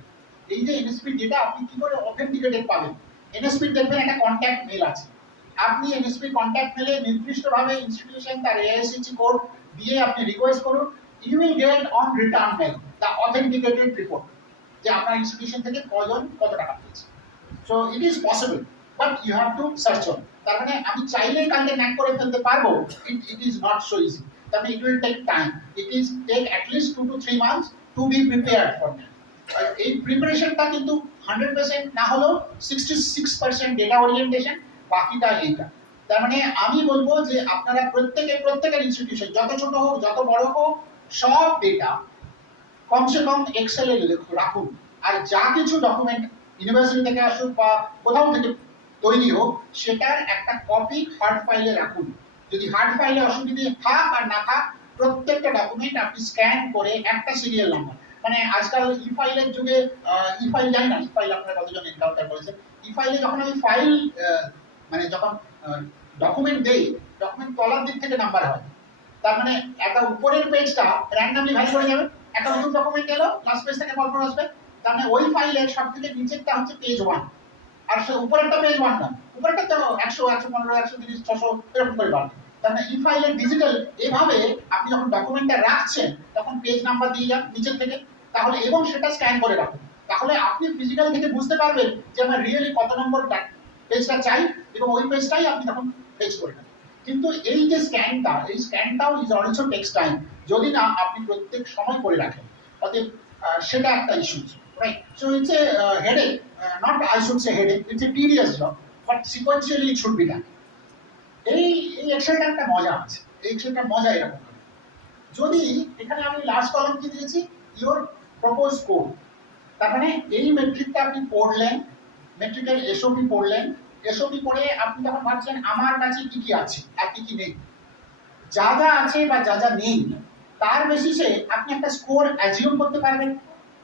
এই যে এনএসপি ডেটা আপনি কি করে অথেন্টিকেটেড পাবেন? এনএসপি দেখবেন একটা কন্ট্যাক্ট মেল আছে, আপনি এনএসপি কন্ট্যাক্ট মেলে নির্দিষ্টভাবে ইনস্টিটিউশন তার এআইসিটি কোড দিয়ে আপনি রিকোয়েস্ট করুন, you will get on return mail the authenticated report যে আপনার ইনস্টিটিউশন থেকে কজন কত টাকা পেয়েছে। So it is possible, but you have to search on. তার মানে আমি চাইলেই কালকে ন্যাক করে ফেলতে পারবো, it is not so easy. তার মানে it will take time, it is take at least 2 to 3 months to be prepared for that. এই প্রিপারেশনটা কিন্তু 100% না হলেও 66% ডেটা ওরিয়েন্টেশন, বাকিটা এইটা। তার মানে আমি বলবো যে আপনারা প্রত্যেকের ইনস্টিটিউশন যত ছোট হোক যত বড় হোক, সব ডেটা কমসে কম এক্সেলে রাখুন। আর যা কিছু ডকুমেন্ট ইউনিভার্সিটি থেকে আসুক বা কোথাও থেকে তৈরি হোক, সেটার একটা কপি হার্ড ফাইলে রাখুন। যদি হার্ড ফাইলে অসুবিধে থাক আর না থাক, প্রত্যেকটা ডকুমেন্ট আপনি স্ক্যান করে একটা সিরিয়াল নাম্বার, মানে আজকাল ই ফাইলের যুগে, ই ফাইল জানি না ই ফাইল আপনারা কতজন এনকাউন্টার করেছেন। ই ফাইলে যখন আমি ফাইল মানে যখন ডকুমেন্ট দেই, ডকুমেন্ট তলার দিক থেকে নাম্বার হয়, তার মানে একটা উপরের পেজটা র্যান্ডমলি ভাই করে যাবে, একটা নতুন ডকুমেন্ট এলো লাস্ট পেজ থেকে পরপর আসবে, তার মানে ওই ফাইলের সবথেকে নিচেরটা হচ্ছে পেজ 1, আর উপরেরটা পেজ 1 না, উপরেরটা তো 100 115 130 600 এরকম করে বাড়বে। তার মানে ই ফাইলের ডিজিটাল এভাবে আপনি যখন ডকুমেন্টটা রাখছেন তখন পেজ নাম্বার দিয়ে যান নিচের থেকে, তাহলে এবং সেটা স্ক্যান করে রাখুন, তাহলে আপনি ফিজিক্যাল থেকে বুঝতে পারবেন যে আমার রিয়েলি কত নম্বর পেজটা চাই, এবং ওই পেজটাই আপনি তখন পেজ করে নেবেন। কিন্তু এই যে এই স্ক্যানটাও ইজ অলসো টেক্স টাইম, যদি না আপনি প্রত্যেক সময় করে রাখেন। অতএব সেটা একটা issues, right? So it's a headache, not I should say headache, it's a tedious job, but sequentially it should be done. এই এক্সেলটা একটা মজা আছে, এই এক্সেলটা মজা এরকম। যদি এখানে আমি লাস্ট কলাম কি দিয়েছি, ইওর প্রপোজ কোড, তার মানে এই মেট্রিকটা আপনি পড়লেন, মেট্রিকের এসওপি পড়লেন, এসবই পড়ে আপনি তখন ভাবছেন আমার কাছে কি কি আছে আর কি কি নেই। যা যা আছে বা যা যা নেই তার বেসিসে আপনি একটা স্কোর অ্যাজিউম করতে পারবেন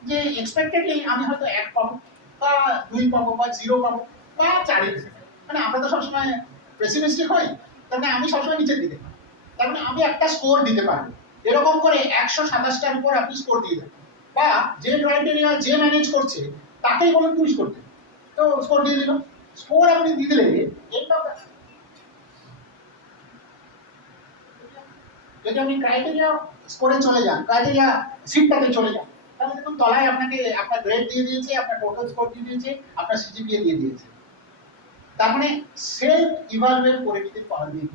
যে এক্সপেক্টেডলি আমি হয়তো 1 পাবো বা 2 পাবো বা 0 পাবো বা 4 মানে আমরা তো সবসময় পেসিমিস্টিক হই, তার মানে আমি সবসময় নিচের দিকে, তার মানে আমি একটা স্কোর দিতে পারবো। এরকম করে 127টার উপর আপনি স্কোর দিয়ে দেবেন, বা যে ক্রাইটেরিয়া যে ম্যানেজ করছে তাকেই বলুন চুজ করতে, তো স্কোর দিয়ে দিল। স্কোর আপনি দিয়ে দিলে এটা যদি আপনি ক্রাইটেরিয়া স্কোরে চলে যান, ক্রাইটেরিয়া সিটটাতে চলে যান, তাহলে দেখুন তলায় আপনাকে আপনার গ্রেড দিয়ে দিয়েছে, আপনার টোটাল স্কোর দিয়ে দিয়েছে, আপনার সিজিপিএ দিয়ে দিয়েছে। তার মানে সেলফ ইভালুয়েট করে নিতে পারবেন।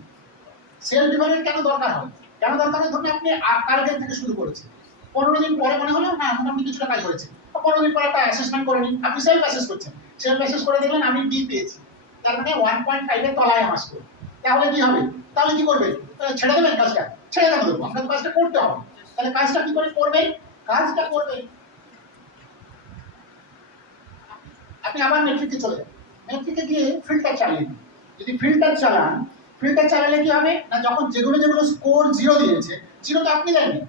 সেলফ ইভালুয়েট কেন দরকার হয়? কেন দরকার হয়? ধরুন আপনি টার্গেট থেকে শুরু করেছেন, 15 দিন পরে মনে হলো হ্যাঁ মোটামুটি কিছুটা কাজ হয়েছে, 15 দিন পরে একটা অ্যাসেসমেন্ট করে নিন, আপনি সেলফ অ্যাসেস করছেন, সেলফ অ্যাসেস করে দেখলেন আমি ডি পেয়েছি, তার মানে 1.5 এর তলায় আমার স্কোর। তাহলে কি হবে? তাহলে কি করবেন? ছেড়ে দেবেন কাজটা? ছেড়ে দেবেন, আপনাকে কাজটা করতে হবে। তাহলে কাজটা কি করে করবেন? কাজটা করবেন আপনি আবার মেট্রিকে চলে যান, মেট্রিকে গিয়ে ফিল্টার চালিয়ে দিন। যদি ফিল্টার চালান, ফিল্টার চালালে কি হবে না, যখন যেগুলো যেগুলো স্কোর 0 দিয়েছে, 0 তো আপনি দেননি,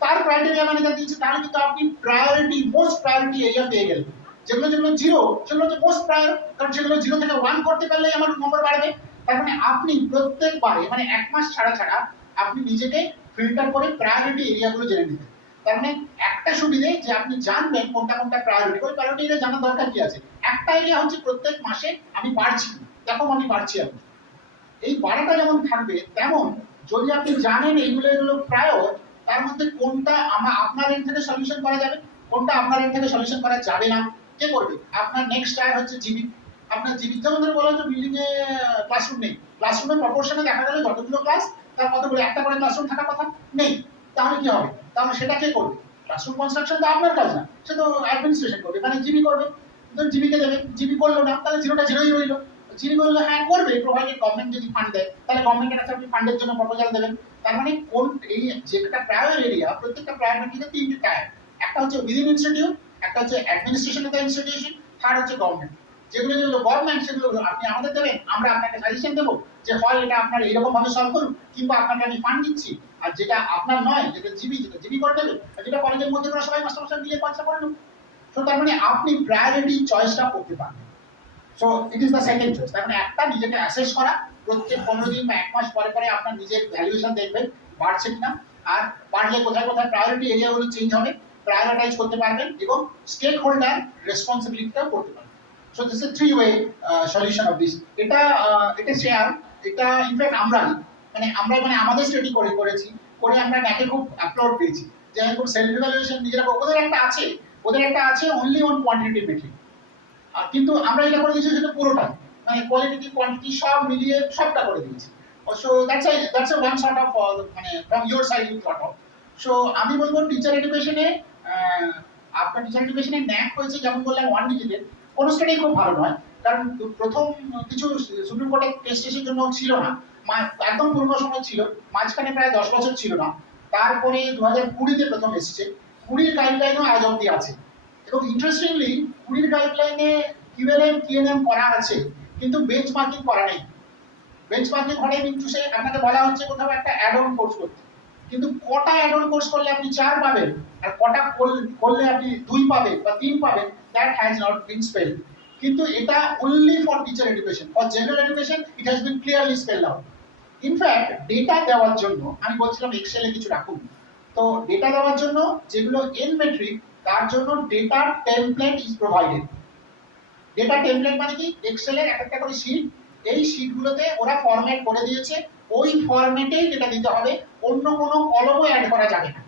তার ক্রাইটেরিয়া ম্যানেজার দিয়েছে, তাহলে কিন্তু আপনি প্রায়োরিটি মোস্ট প্রায়োরিটি এরিয়া পেয়ে গেলেন। যেগুলো যেগুলো 0 সেগুলো হচ্ছে মোস্ট প্রায়োর, কারণ সেগুলো 0 থেকে 1 করতে পারলেই আমার নম্বর বাড়বে। তার মানে আপনি প্রত্যেকবারে মানে 1 মাস ছাড়া ছাড়া আপনি নিজেকে ফিল্টার করে প্রায়োরিটি এরিয়াগুলো জেনে নিতেন। তার মানে একটা সুবিধে যে আপনি জানবেন কোনটা কোনটা প্রায়োরিটি, ওই প্রায়োরিটি এরিয়া জানার দরকার কি আছে। একটা এরিয়া হচ্ছে প্রত্যেক মাসে আমি বাড়ছি, দেখো আমি বাড়ছি, আমি এই বাড়াটা যেমন থাকবে, তেমন যদি আপনি জানেন এইগুলো এগুলো প্রায়োর, তার মধ্যে কোনটা আপনার এন্ড থেকে সলিউশন করা যাবে, কোনটা আপনার এন্ড থেকে সলিউশন করা যাবে না, কে করবে? আপনার নেক্সট টায়ার হচ্ছে জিবি। আপনার জিবি যেমন ধরে বলা হচ্ছে বিল্ডিং এ ক্লাসরুম নেই, ক্লাসরুমের প্রপোর্শনে দেখা গেল যতগুলো ক্লাস তার কতগুলো একটা করে ক্লাসরুম থাকার কথা নেই, তাহলে কি হবে? তাহলে সেটা কে করবে? ক্লাসরুম কনস্ট্রাকশন তো আপনার কাজ না, সে তো অ্যাডমিনিস্ট্রেশন করবে, মানে জিবি করবে। জিবিকে দেবে, জিবি করলো না, তাহলে জিরোটা জিরোই রইলো। জিবি বললো হ্যাঁ করবে, প্রোভাইডেড গভর্নমেন্ট যদি ফান্ড দেয়, তাহলে গভর্নমেন্টের কাছে আপনি ফান্ডের জন্য প্রপোজাল দেবেন। তার মানে কোন এই যেটা প্রায়োর এরিয়া, প্রত্যেকটা প্রায়োরিটিতে 3টে টায়ার, একটা হচ্ছে উইদিন ইনস্টিটিউট, একটা হচ্ছে administration of the institution, third হচ্ছে গভর্নমেন্ট। যেগুলো যেগুলো গভর্নমেন্ট সেগুলো আপনি আমাদের দেবেন, আমরা আপনাকে সাজেশন দেবো যে হয় এটা আপনার এইরকম ভাবে সলভ করুন, কিংবা আপনাকে আমি ফান্ড দিচ্ছি। আর যেটা আপনার নয়, যেটা জিবি, যেটা জিবি করে দেবে, আর যেটা কলেজের মধ্যে করে সবাই মাস্টার মিলিয়ে পয়সা করে নেব। তো তার মানে আপনি প্রায়োরিটি চয়েসটা করতে পারবেন। So it is the second choice. তার মানে একটা নিজেকে অ্যাসেস করা, প্রত্যেক 15 দিন বা 1 মাস পরে পরে আপনার নিজের ভ্যালুয়েশন দেখবেন বাড়ছে কিনা, আর বাড়লে কোথায় কোথায় প্রায়োরিটি এরিয়াগুলো চেঞ্জ হবে, প্রায়োরিটাইজ করতে পারবেন, এবং স্টেক হোল্ডার রেসপন্সিবিলিটিটাও করতে পারবেন। So this is 3 way solution of this. এটা শেয়ার, এটা ইনফ্যাক্ট আমরা আমাদের স্টাডি করেছি, করে আমরা NAAC খুব অ্যাপ্লড পেয়েছি যে খুব সেলফ ইভ্যালুয়েশন নিজেরা, ওদের একটা আছে অনলি অন কোয়ান্টিটেটিভ মেট্রিক, কিন্তু আমরা এটা করে দিয়েছি সেটা পুরোটা, মানে কোয়ালিটি কোয়ান্টিটি সব মিলিয়ে সবটা করে দিয়েছি। So that's one sort of মানে from your side you thought of. So আমি বলবো টিচার এডুকেশনে, আপনার টিচার এডুকেশনে NAAC হয়েছে যেমন বললাম 1 ডিজিটের, কোন স্টাডি খুব ভালো নয়, কারণ প্রথম কিছু সুপ্রিম কোর্টের টেস্টের জন্য ছিল না, একদম পুরনো সময় ছিল, মাঝখানে প্রায় 10 বছর ছিল না, তারপরে 2020-তে প্রথম এসেছে, 20 গাইডলাইনও আজ অব্দি আছে। এবং ইন্টারেস্টিংলি 20 গাইডলাইনে QLM TNM করা আছে, কিন্তু বেঞ্চমার্কিং করা নেই। বেঞ্চমার্কিং মানে কিন্তু সে আপনাকে বলা হচ্ছে কোথাও একটা অ্যাড অন কোর্স করতে, কিন্তু কটা অ্যাড অন কোর্স করলে আপনি 4 পাবেন, আর কটা করলে আপনি 2 পাবেন বা 3 পাবেন, that has not been spelled. কিন্তু এটা only for teacher education, for general education it has been clearly spelled out. In fact data দেওয়ার জন্য আমি বলছিলাম এক্সেলে কিছু রাখুন, তো ডেটা দেওয়ার জন্য যেগুলো এন মেট্রিক, তার জন্য data template is provided. Data template মানে কি? এক্সেলের একটা করে শীট, এই শীটগুলোতে ওরা ফরম্যাট করে দিয়েছে, ওই ফরম্যাটেই ডেটা দিতে হবে, অন্য কোনো কলমও অ্যাড করা যাবে না।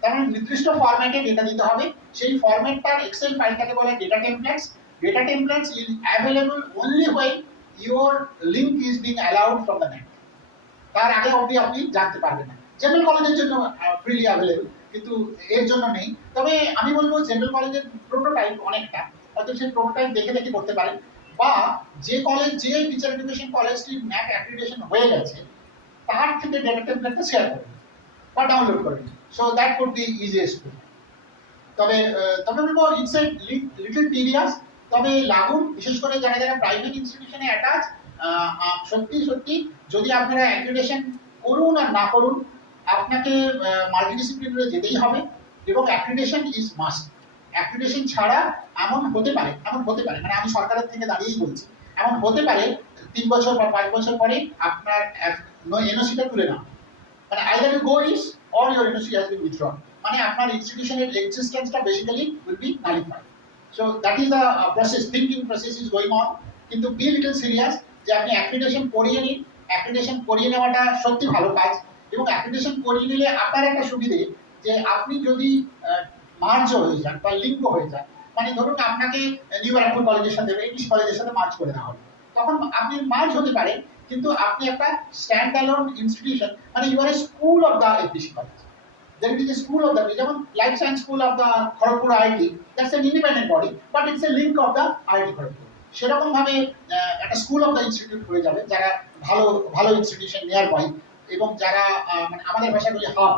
তার মানে নির্দিষ্ট ফরম্যাটে ডেটা দিতে হবে, সেই ফরম্যাটটার এক্সেল ফাইলটাকে বলে data templates. Data templates is available only when your link is being allowed from the NAAC। তার আগে অবধি আপনি জানতে পারবেন না। জেনারেল কলেজের জন্য ফ্রিলি অ্যাভেলেবল, কিন্তু এর জন্য নেই। তবে আমি বলবো জেনারেল কলেজের প্রোটোটাইপ অনেকটা, হয়তো সেই প্রোটোটাইপ দেখে দেখে করতে পারেন, বা যে কলেজ, যে টিচার এডুকেশন কলেজটির NAAC অ্যাক্রিডিটেশন হয়ে গেছে, তার থেকে ডেটা টেমপ্লেটটা শেয়ার করুন বা ডাউনলোড করুন। So that could be easiest. তবে বলবো ইটস এ লিটল টিডিয়াস, তবে লাগুন বিশেষ করে যারা যারা প্রাইভেট ইনস্টিটিউশনে অ্যাটাচ, সত্যি সত্যি যদি আপনারা অ্যাক্রিডিটেশন করুন আর না করুন, আপনাকে মাল্টিডিসিপ্লিনারি যেতেই হবে এবং অ্যাক্রিডিটেশন ইজ মাস্ট। অ্যাক্রিডিটেশন ছাড়া এমন হতে পারে মানে আমি সরকারের থেকে দাঁড়িয়েই বলছি, এমন হতে পারে 3 বছর বা 5 বছর পরে আপনার এনওসিটা তুলে নাও, মানে either you go is or your NOC has been withdrawn, মানে আপনার ইনস্টিটিউশনের এক্সিস্টেন্সটা basically will be nullified. So that is the process, thinking process is going on. কিন্তু be little serious যে আপনি অ্যাক্রিডিটেশন করিয়ে নিন। অ্যাক্রিডিটেশন করিয়ে নেওয়াটা সত্যি ভালো কাজ, এবং অ্যাক্রিডিটেশন করিয়ে নিলে আপনার একটা সুবিধে যে আপনি যদি মার্জ হয়ে যান বা লিঙ্ক হয়ে যান, মানে ধরুন আপনাকে নিউ ব্যারাকপুর কলেজের সাথে এপিসি কলেজের সাথে মার্জ করে দেওয়া হবে, তখন আপনি মার্জ হতে পারে কিন্তু আপনি একটা স্ট্যান্ড অ্যালোন ইনস্টিটিউশন, মানে you are a school of the APC college. Then it is a school of the, যেমন life science school of the Kharagpur IIT, that's an independent body but it's a link of the IIT Kharagpur. সেরকম ভাবে একটা স্কুল অফ দ্য ইনস্টিটিউট হয়ে যাবে যারা ভালো ভালো ইনস্টিটিউশন নিয়ার বাই, এবং যারা মানে আমাদের ভাষায় বলি হাব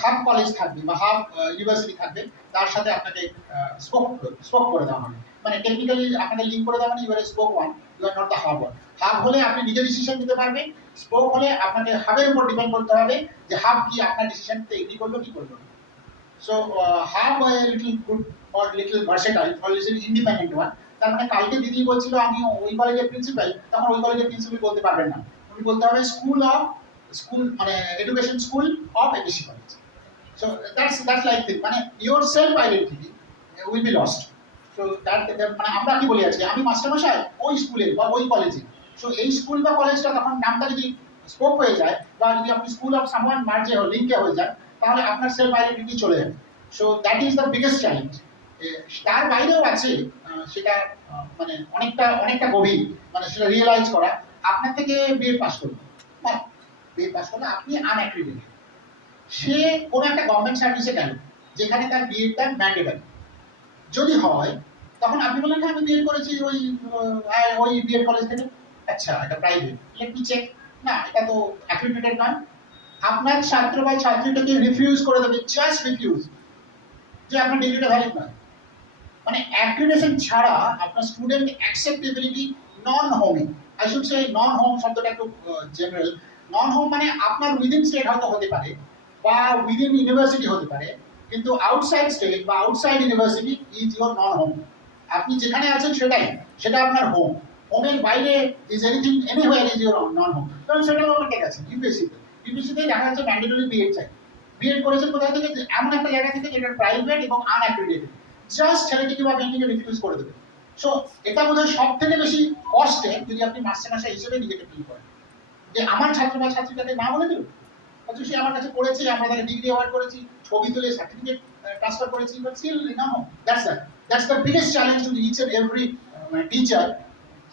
হাব কলেজ থাকবে বা হাব ইউনিভার্সিটি থাকবে, তার সাথে আপনাকে স্পোক করে দেওয়া হবে, মানে টেকনিক্যালি আপনাকে লিঙ্ক করে দেওয়া, মানে you are spoke one, you are not the hub one. Hub হলে আপনি নিজে ডিসিশন নিতে পারবেন, স্পোক হলে আপনাকে হাবের উপর ডিপেন্ড করতে হবে যে হাব কি আপনার ডিসিশনতে এগ্রি করলো কি করলো না। So hub little good or little versatile or little independent one. তার মানে কালকে দিদি বলছিল আমি ওই কলেজের প্রিন্সিপাল, তখন ওই কলেজের প্রিন্সিপাল বলতে পারবেন না, উনি বলতে হবে স্কুল মানে education school of APC college. So that's like this, মানে your self identity will be lost. So that মানে আমরা কি বলি আজকে আমি মাস্টারমশাই ওই স্কুলে বা ওই কলেজে, সো এই স্কুল বা কলেজটা তখন নামটা যদি স্কোপ হয়ে যায় বা যদি আপনি স্কুল অফ সামওয়ান মার্জে লিঙ্কে হয়ে যান, তাহলে আপনার সেলফ আইডেন্টিটি চলে যাবে। So that is the biggest challenge. তার বাইরেও আছে সেটা মানে অনেকটা গভীর, মানে সেটা রিয়েলাইজ করা। আপনার থেকে বিএ পাস করবে, বিএ পাস করলে আপনি আনঅ্যাক্রিডিটেড, সে কোনো একটা গভর্নমেন্ট সার্ভিসে গেল যেখানে তার বিএডটা ম্যান্ডেটরি যদি হয়, তখন আপনি বলেন না আমি বিএড করেছি ওই বিএড কলেজ থেকে, আচ্ছা এটা প্রাইভেট, লেট মি চেক, না এটা তো অ্যাক্রিডিটেড নয়। আপনার ছাত্র বা ছাত্রীটাকে রিফিউজ করে দেবে, জাস্ট রিফিউজ, যে আপনার ডিগ্রিটা ভ্যালিড নয়। মানে অ্যাক্রিডিটেশন ছাড়া আপনার student acceptability non homing, I should say non home শব্দটা একটু জেনারেল। নন হোম মানে আপনার উইদিন স্টেট হয়তো হতে পারে বা উইদিন ইউনিভার্সিটি হতে পারে, কিন্তু আউটসাইড স্টেট বা outside university is your non home. আপনি যেখানে আছেন সেটা আপনার হোম, হোমের বাইরে is anything anywhere is your non home. কারণ সেটা আমার ঠিক আছে ইউপিএসসিতে দেখা যাচ্ছে ম্যান্ডেটরি বিএড চাই, বিএড করেছেন কোথায় থেকে, এমন একটা জায়গা থেকে যেটা প্রাইভেট এবং আনঅ্যাক্রিডিটেড, জাস্ট ছেলেটিকে বা মেয়েটিকে রিফিউজ করে দেবে। সো এটা বোধহয় সব থেকে বেশি কষ্টে যদি আপনি মাস্টারমশাই হিসেবে নিজেকে ফিল করেন যে আমার ছাত্র বা ছাত্রীটাকে না বলে দিল, অথচ সে আমার কাছে পড়েছে, আমরা তাকে ডিগ্রি অ্যাওয়ার্ড করেছি, ছবি তুলে সার্টিফিকেট ট্রান্সফার করেছি, but still no, that's the biggest challenge to each and every teacher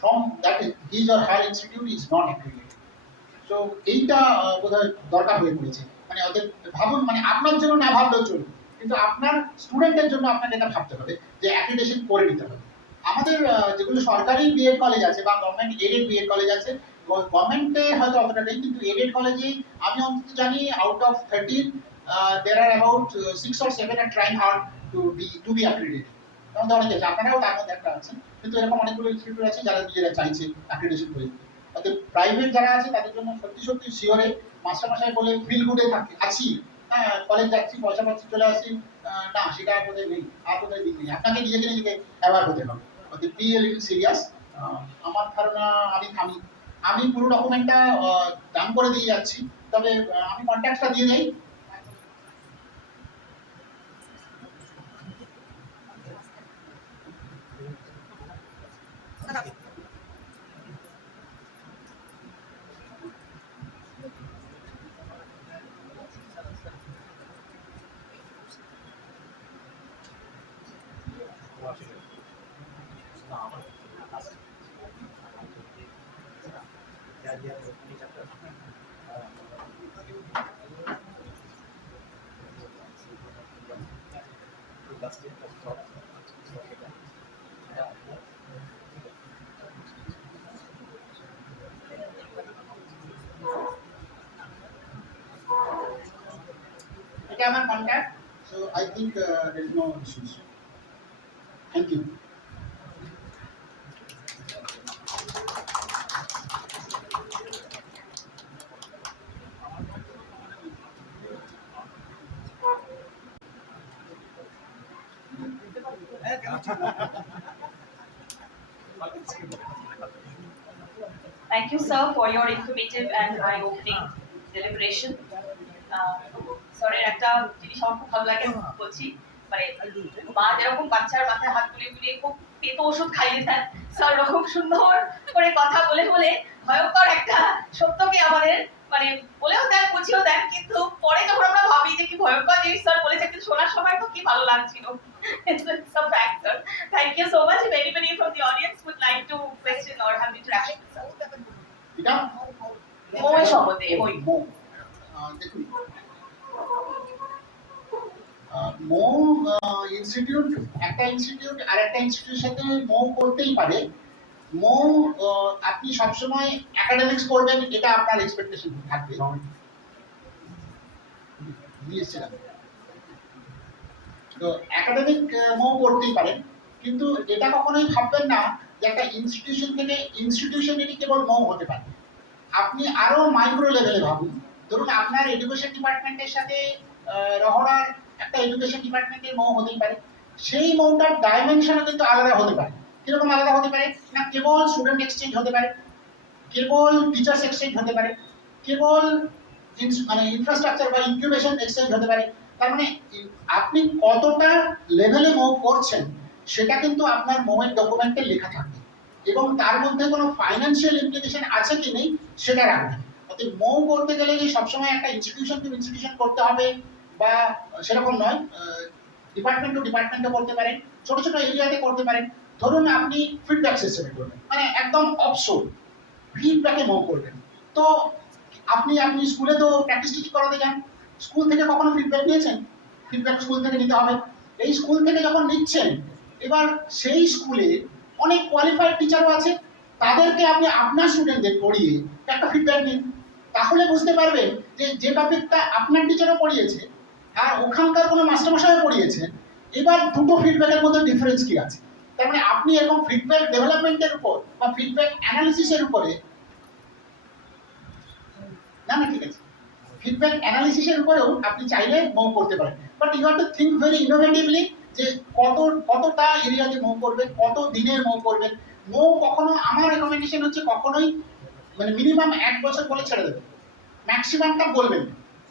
from that his or her institute is not accredited. So এইটা বোধহয় দরকার হয়ে পড়েছে, মানে ওদের ভাবুন, মানে আপনার জন্য না ভাবলেও চলবে, কিন্তু আপনার স্টুডেন্টের জন্য আপনাকে এটা ভাবতে হবে যে অ্যাক্রিডিটেশন করে নিতে হবে। আমাদের যেগুলো সরকারি বিএড কলেজ আছে বা গভর্নমেন্ট এডেড বিএড কলেজ আছে, গভর্নমেন্টে হয়তো অতটা নেই, কিন্তু এডেড কলেজে আমি অন্তত জানি out of 13 there are about 6 or 7 are trying hard to be accredited। আমাদের অনেকে আছে, আপনারাও তার মধ্যে একটা আছেন, কিন্তু এরকম অনেকগুলো ইনস্টিটিউট আছে যারা নিজেরা চাইছে অ্যাক্রিডিটেশন করে দিতে। অর্থাৎ প্রাইভেট যারা আছে তাদের জন্য সত্যি শিওরে মাস্টারমশাই বলে ফিল গুডে আছি, হ্যাঁ কলেজ যাচ্ছি পয়সা পাচ্ছি চলে আসছি, না সেটা আর বোধহয় নেই, আর বোধহয় দিক নেই। আপনাকে নিজেকে অ্যাওয়ার হতে হবে, অর্থাৎ বি এ লিটল সিরিয়াস। আমার ধারণা আমি পুরো ডকুমেন্টটা ডান করে দিয়ে যাচ্ছি, তবে আমি কন্ট্যাক্টটা দিয়ে দেই। এটা আমার contact, so I think there is no issues. Thank you. Thank you, sir, for your informative and eye-opening deliberation. স্যারের একটা জিনিস আমার খুব ভালো লাগে বলছি, মানে মা যেরকম বাচ্চার মাথায় হাত তুলে তুলে খুব পেতো ওষুধ খাইয়ে দেন, স্যার ওরকম সুন্দর করে কথা বলে বলে ভয়ঙ্কর একটা সত্যকে আমাদের মানে বলেও দেন, বুঝিয়েও দেন, কিন্তু পরে যখন আমরা ভাবি যে কি ভয়ঙ্কর জিনিস স্যার বলেছে, কিন্তু শোনার সময় তো কি ভালো লাগছিল। It's a fact, sir. Thank you so much. If anybody from the audience would like to question or have interaction with sir. এটা মই সম্বন্ধে মই দেখুন, মৌ ইনস্টিটিউট, একটা ইনস্টিটিউট আর একটা ইনস্টিটিউটের সাথে মৌ করতেই পারে। মৌ আপনি সবসময় একাডেমিক্স করবেন এটা আপনার এক্সপেকটেশন থাকবে। তো একাডেমিক মৌ করতেই পারেন, কিন্তু এটা কখনোই ভাববেন না যে একটা ইনস্টিটিউশন থেকে ইনস্টিটিউশনেরই কেবল মৌ হতে পারে। আপনি আরো মাইক্রো লেভেলে ভাবুন। ধরুন আপনার এডুকেশন ডিপার্টমেন্টের সাথে রহড়ার একটা এডুকেশন ডিপার্টমেন্টের মৌ হতেই পারে, সেই মৌটার ডাইমেনশনও কিন্তু আলাদা হতে পারে। কিরকম আলাদা হতে পারে না, কেবল স্টুডেন্ট এক্সচেঞ্জ হতে পারে, কেবল টিচার্স এক্সচেঞ্জ হতে পারে, কেবল মানে ইনফ্রাস্ট্রাকচার বা ইনকিউবেশন এক্সচেঞ্জ হতে পারে। তার মানে আপনি কতটা লেভেলে মৌ করছেন সেটা কিন্তু আপনার মৌয়ের ডকুমেন্টে লেখা থাকবে, এবং তার মধ্যে কোনো ফাইন্যান্সিয়াল ইমপ্লিকেশন আছে কি নেই সেটা রাখবেন। অর্থাৎ মৌ করতে গেলে যে সবসময় একটা ইনস্টিটিউশন টু ইনস্টিটিউশন করতে হবে বা সেরকম নয়, ডিপার্টমেন্ট টু ডিপার্টমেন্টও করতে পারেন, ছোট ছোট এরিয়াতে করতে পারেন। ধরুন আপনি ফিডব্যাক সিস্টেমে করবেন, মানে একদম অফসোর ফিডব্যাকে মৌ করবেন। তো আপনি স্কুলে তো প্র্যাকটিস টিচ করাতে যান, স্কুল থেকে কখনো ফিডব্যাক নিয়েছেন? ফিডব্যাক স্কুল থেকে নিতে হবে। এই স্কুল থেকে যখন নিচ্ছেন, এবার সেই স্কুলে অনেক কোয়ালিফাইড টিচারও আছে, তাদেরকে আপনি আপনার স্টুডেন্টদের পড়িয়ে একটা ফিডব্যাক দিন। তাহলে বুঝতে পারবেন যে যে টপিকটা আপনার টিচারও পড়িয়েছে আর ওখানকার কোনো মাস্টারমশাইও পড়িয়েছেন, এবার দুটো ফিডব্যাকের মধ্যে ডিফারেন্স কি আছে। তার মানে আপনি এরকম ফিডব্যাক ডেভেলপমেন্টের উপর বা ফিডব্যাক অ্যানালিসিসের উপরে না ঠিক আছে, ফিডব্যাক অ্যানালিসিসের উপরেও আপনি চাইলে মৌ করতে পারেন। But you have to think very innovatively যে কতটা এরিয়াতে মৌ করবেন, কত দিনের মৌ করবেন। মৌ কখনো, আমার রেকমেন্ডেশন হচ্ছে কখনোই মানে মিনিমাম 1 বছর বলে ছেড়ে দেবেন, ম্যাক্সিমামটা বলবেন।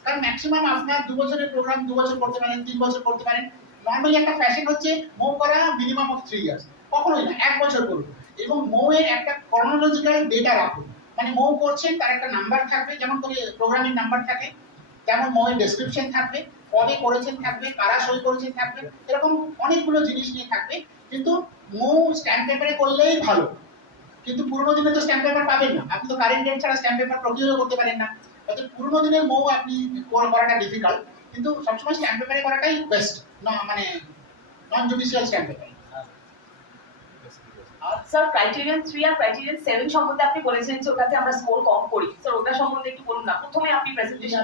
কারণ ম্যাক্সিমাম আপনার 2 বছরের প্রোগ্রাম 2 বছর করতে পারেন, 3 বছর করতে পারেন। নর্মালি একটা ফ্যাশন হচ্ছে মৌ করা মিনিমাম অফ 3 ইয়ার্স, কখনোই না 1 বছর করুন। এবং মৌয়ের একটা ক্রনোলজিক্যাল ডেটা রাখুন, মানে মৌ করছেন তার একটা নাম্বার থাকবে, যেমন করে প্রোগ্রামিং নাম্বার থাকে, যেমন মৌয়ের ডেসক্রিপশন থাকবে, কবে করেছেন থাকবে, কারা সই করেছেন থাকবে, এরকম অনেকগুলো জিনিস নিয়ে থাকবে। কিন্তু মৌ স্ট্যাম্প পেপারে করলেই ভালো, কিন্তু পুরোনো দিনে তো স্ট্যাম্প পেপার পাবেন না, আপনি তো কারেন্ট ডেট ছাড়া স্ট্যাম্প পেপার প্রক্রিয়া করতে পারেন না। অর্থাৎ পুরোনো দিনের মৌ আপনি করাটা ডিফিকাল্ট, কিন্তু সবসময় স্ট্যাম্প পেপারে করাটাই বেস্ট, মানে নন judicial stamp paper. Sir criterion 3 আর ক্রাইটেরিয়ান 7 সম্বন্ধে আপনি বলেছেন যে ওটাতে আমরা স্কোর কম করি, স্যার ওটা সম্বন্ধে একটু বলুন না। প্রথমে আপনি প্রেজেন্টেশন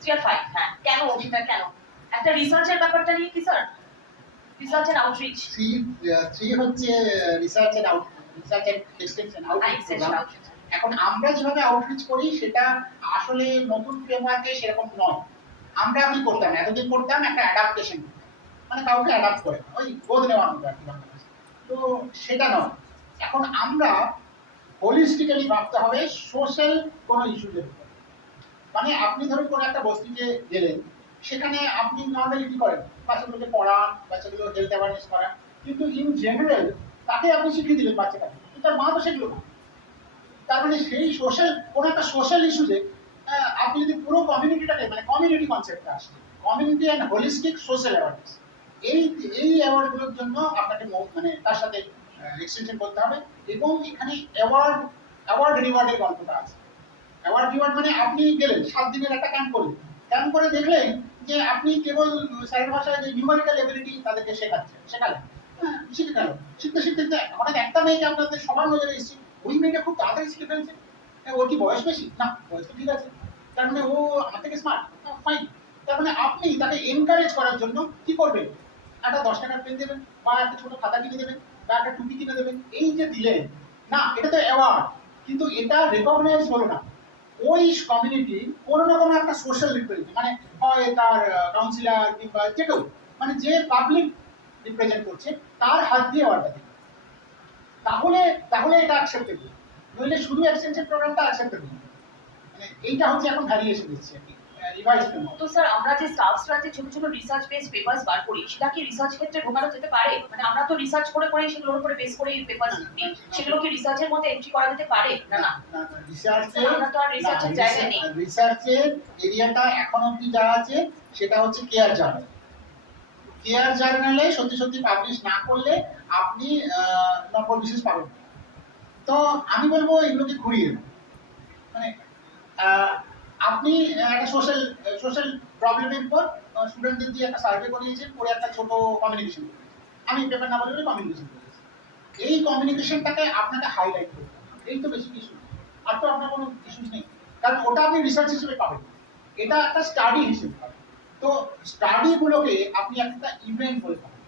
3 আর 5, হ্যাঁ কেন সেটা কেন? একটা রিসার্চের ব্যাপারটা নিয়ে কি স্যার? রিসার্চ এন্ড আউটরিচ 3 হচ্ছে রিসার্চ এন্ড এক্সটেনশন আউটরিচ। এখন আমরা যেভাবে আউটরিচ করি সেটা আসলে নতুন ফ্রেমওয়ার্কে সেরকম নয়। আমরা কি করতাম, এতদিন করতাম একটা অ্যাডাপ্টেশন, মানে কাউকে অ্যাডাপ্ট করে ওই বোধ নেওয়ার মতো আর কি। তো সেটা নয়, এখন আমরা হোলিস্টিক্যালি ভাবতে হবে সোশ্যাল কোনো ইস্যুদের উপর। মানে আপনি ধরুন কোনো একটা বস্তিতে গেলেন, সেখানে আপনি নর্মালি কি করেন, বাচ্চাগুলোকে পড়ান, বাচ্চাগুলো হেলথ অ্যাওয়ারনেস করান, কিন্তু ইন জেনারেল তাকে আপনি শিখিয়ে দিলেন বাচ্চাটাকে, কিন্তু তার মা তো সেগুলো না। তার মানে সেই সোশ্যাল কোনো একটা সোশ্যাল ইস্যুতে আপনি যদি পুরো কমিউনিটিটাকে, মানে কমিউনিটি কনসেপ্টটা আসছে, community and holistic social awareness, এই অ্যাওয়ার্ডগুলোর জন্য আপনাকে মানে তার সাথে এক্সটেনশন করতে হবে। এবং এখানে অ্যাওয়ার্ড রিওয়ার্ডের গল্পটা আছে। অ্যাওয়ার্ড রিওয়ার্ড মানে আপনি গেলেন 7 দিনের একটা ক্যাম্প করলেন, ক্যাম্প করে দেখলেন যে আপনি কেবল স্যারের ভাষায় যে নিউমেরিক্যাল এবিলিটি তাদেরকে শেখালেন, শিখে গেল, শিখতে শিখতে হঠাৎ একটা মেয়েকে আপনাদের সবার নজরে এসেছে, ওই মেয়েটা খুব তাড়াতাড়ি শিখে ফেলছে। ওর কি বয়স বেশি? না, বয়স তো ঠিক আছে, তার মানে ও আমার থেকে স্মার্ট, ফাইন। তার মানে আপনি তাকে এনকারেজ করার জন্য কি করবেন, একটা 10 টাকার পেন দেবেন, বা একটা ছোট খাতা কিনে দেবেন, বা একটা টুপি কিনে দেবেন। এই যে দিলেন না, এটা তো অ্যাওয়ার্ড, কিন্তু এটা রেকগনাইজ হলো না। ওই কমিউনিটি কোনো না কোনো একটা সোশ্যাল রিপ্রেজেন্ট, মানে হয় তার কাউন্সিলর কিংবা যে কেউ, মানে যে পাবলিক রিপ্রেজেন্ট করছে তার হাত দিয়ে অর্ডার দিতে হবে। তাহলে তাহলে এটা অ্যাকসেপ্টেবল, নইলে শুধু এক্সটেনশন প্রোগ্রামটা অ্যাকসেপ্টেবল। মানে এইটা হচ্ছে এখন ভ্যারিয়েশন দিচ্ছে আর কি রিভাইজ ফ্রেমওয়ার্ক। তো স্যার আমরা যে স্টাফসরা যে ছোট ছোট রিসার্চ বেস পেপারস বার করি সেটা কি রিসার্চ ক্ষেত্রে ঢোকানো যেতে পারে? মানে আমরা তো রিসার্চ করে করে সেগুলোর উপরে বেস করে পেপারস দিই, সেগুলো কি রিসার্চের মধ্যে এন্ট্রি করা যেতে পারে? না না, রিসার্চে আমরা তো আর রিসার্চের জায়গায় নেই। রিসার্চের এরিয়াটা এখন অবধি যা আছে সেটা হচ্ছে কেয়ার জার্নাল। কেয়ার জার্নালে সত্যি সত্যি পাবলিশ না করলে আপনি নম্বর বিশেষ পাবেন। তো আমি বলবো এগুলোকে ঘুরিয়ে দেন। মানে আপনি একটা সোশ্যাল প্রবলেমের উপর স্টুডেন্টদের দিয়ে একটা সার্ভে করিয়েছেন, করে একটা ছোট কমিউনিকেশন, আমি পেপার না বলে কমিউনিকেশন করেছি। এই কমিউনিকেশনটাকে আপনাকে হাইলাইট করতে হবে, এই তো বেশি কিছু, আর তো আপনার কোনো ইস্যুস নেই, কারণ ওটা আপনি রিসার্চ হিসেবে পাবেন, এটা একটা স্টাডি হিসেবে পাবেন। তো স্টাডিগুলোকে আপনি একটা ইভেন্ট বলে পাবেন।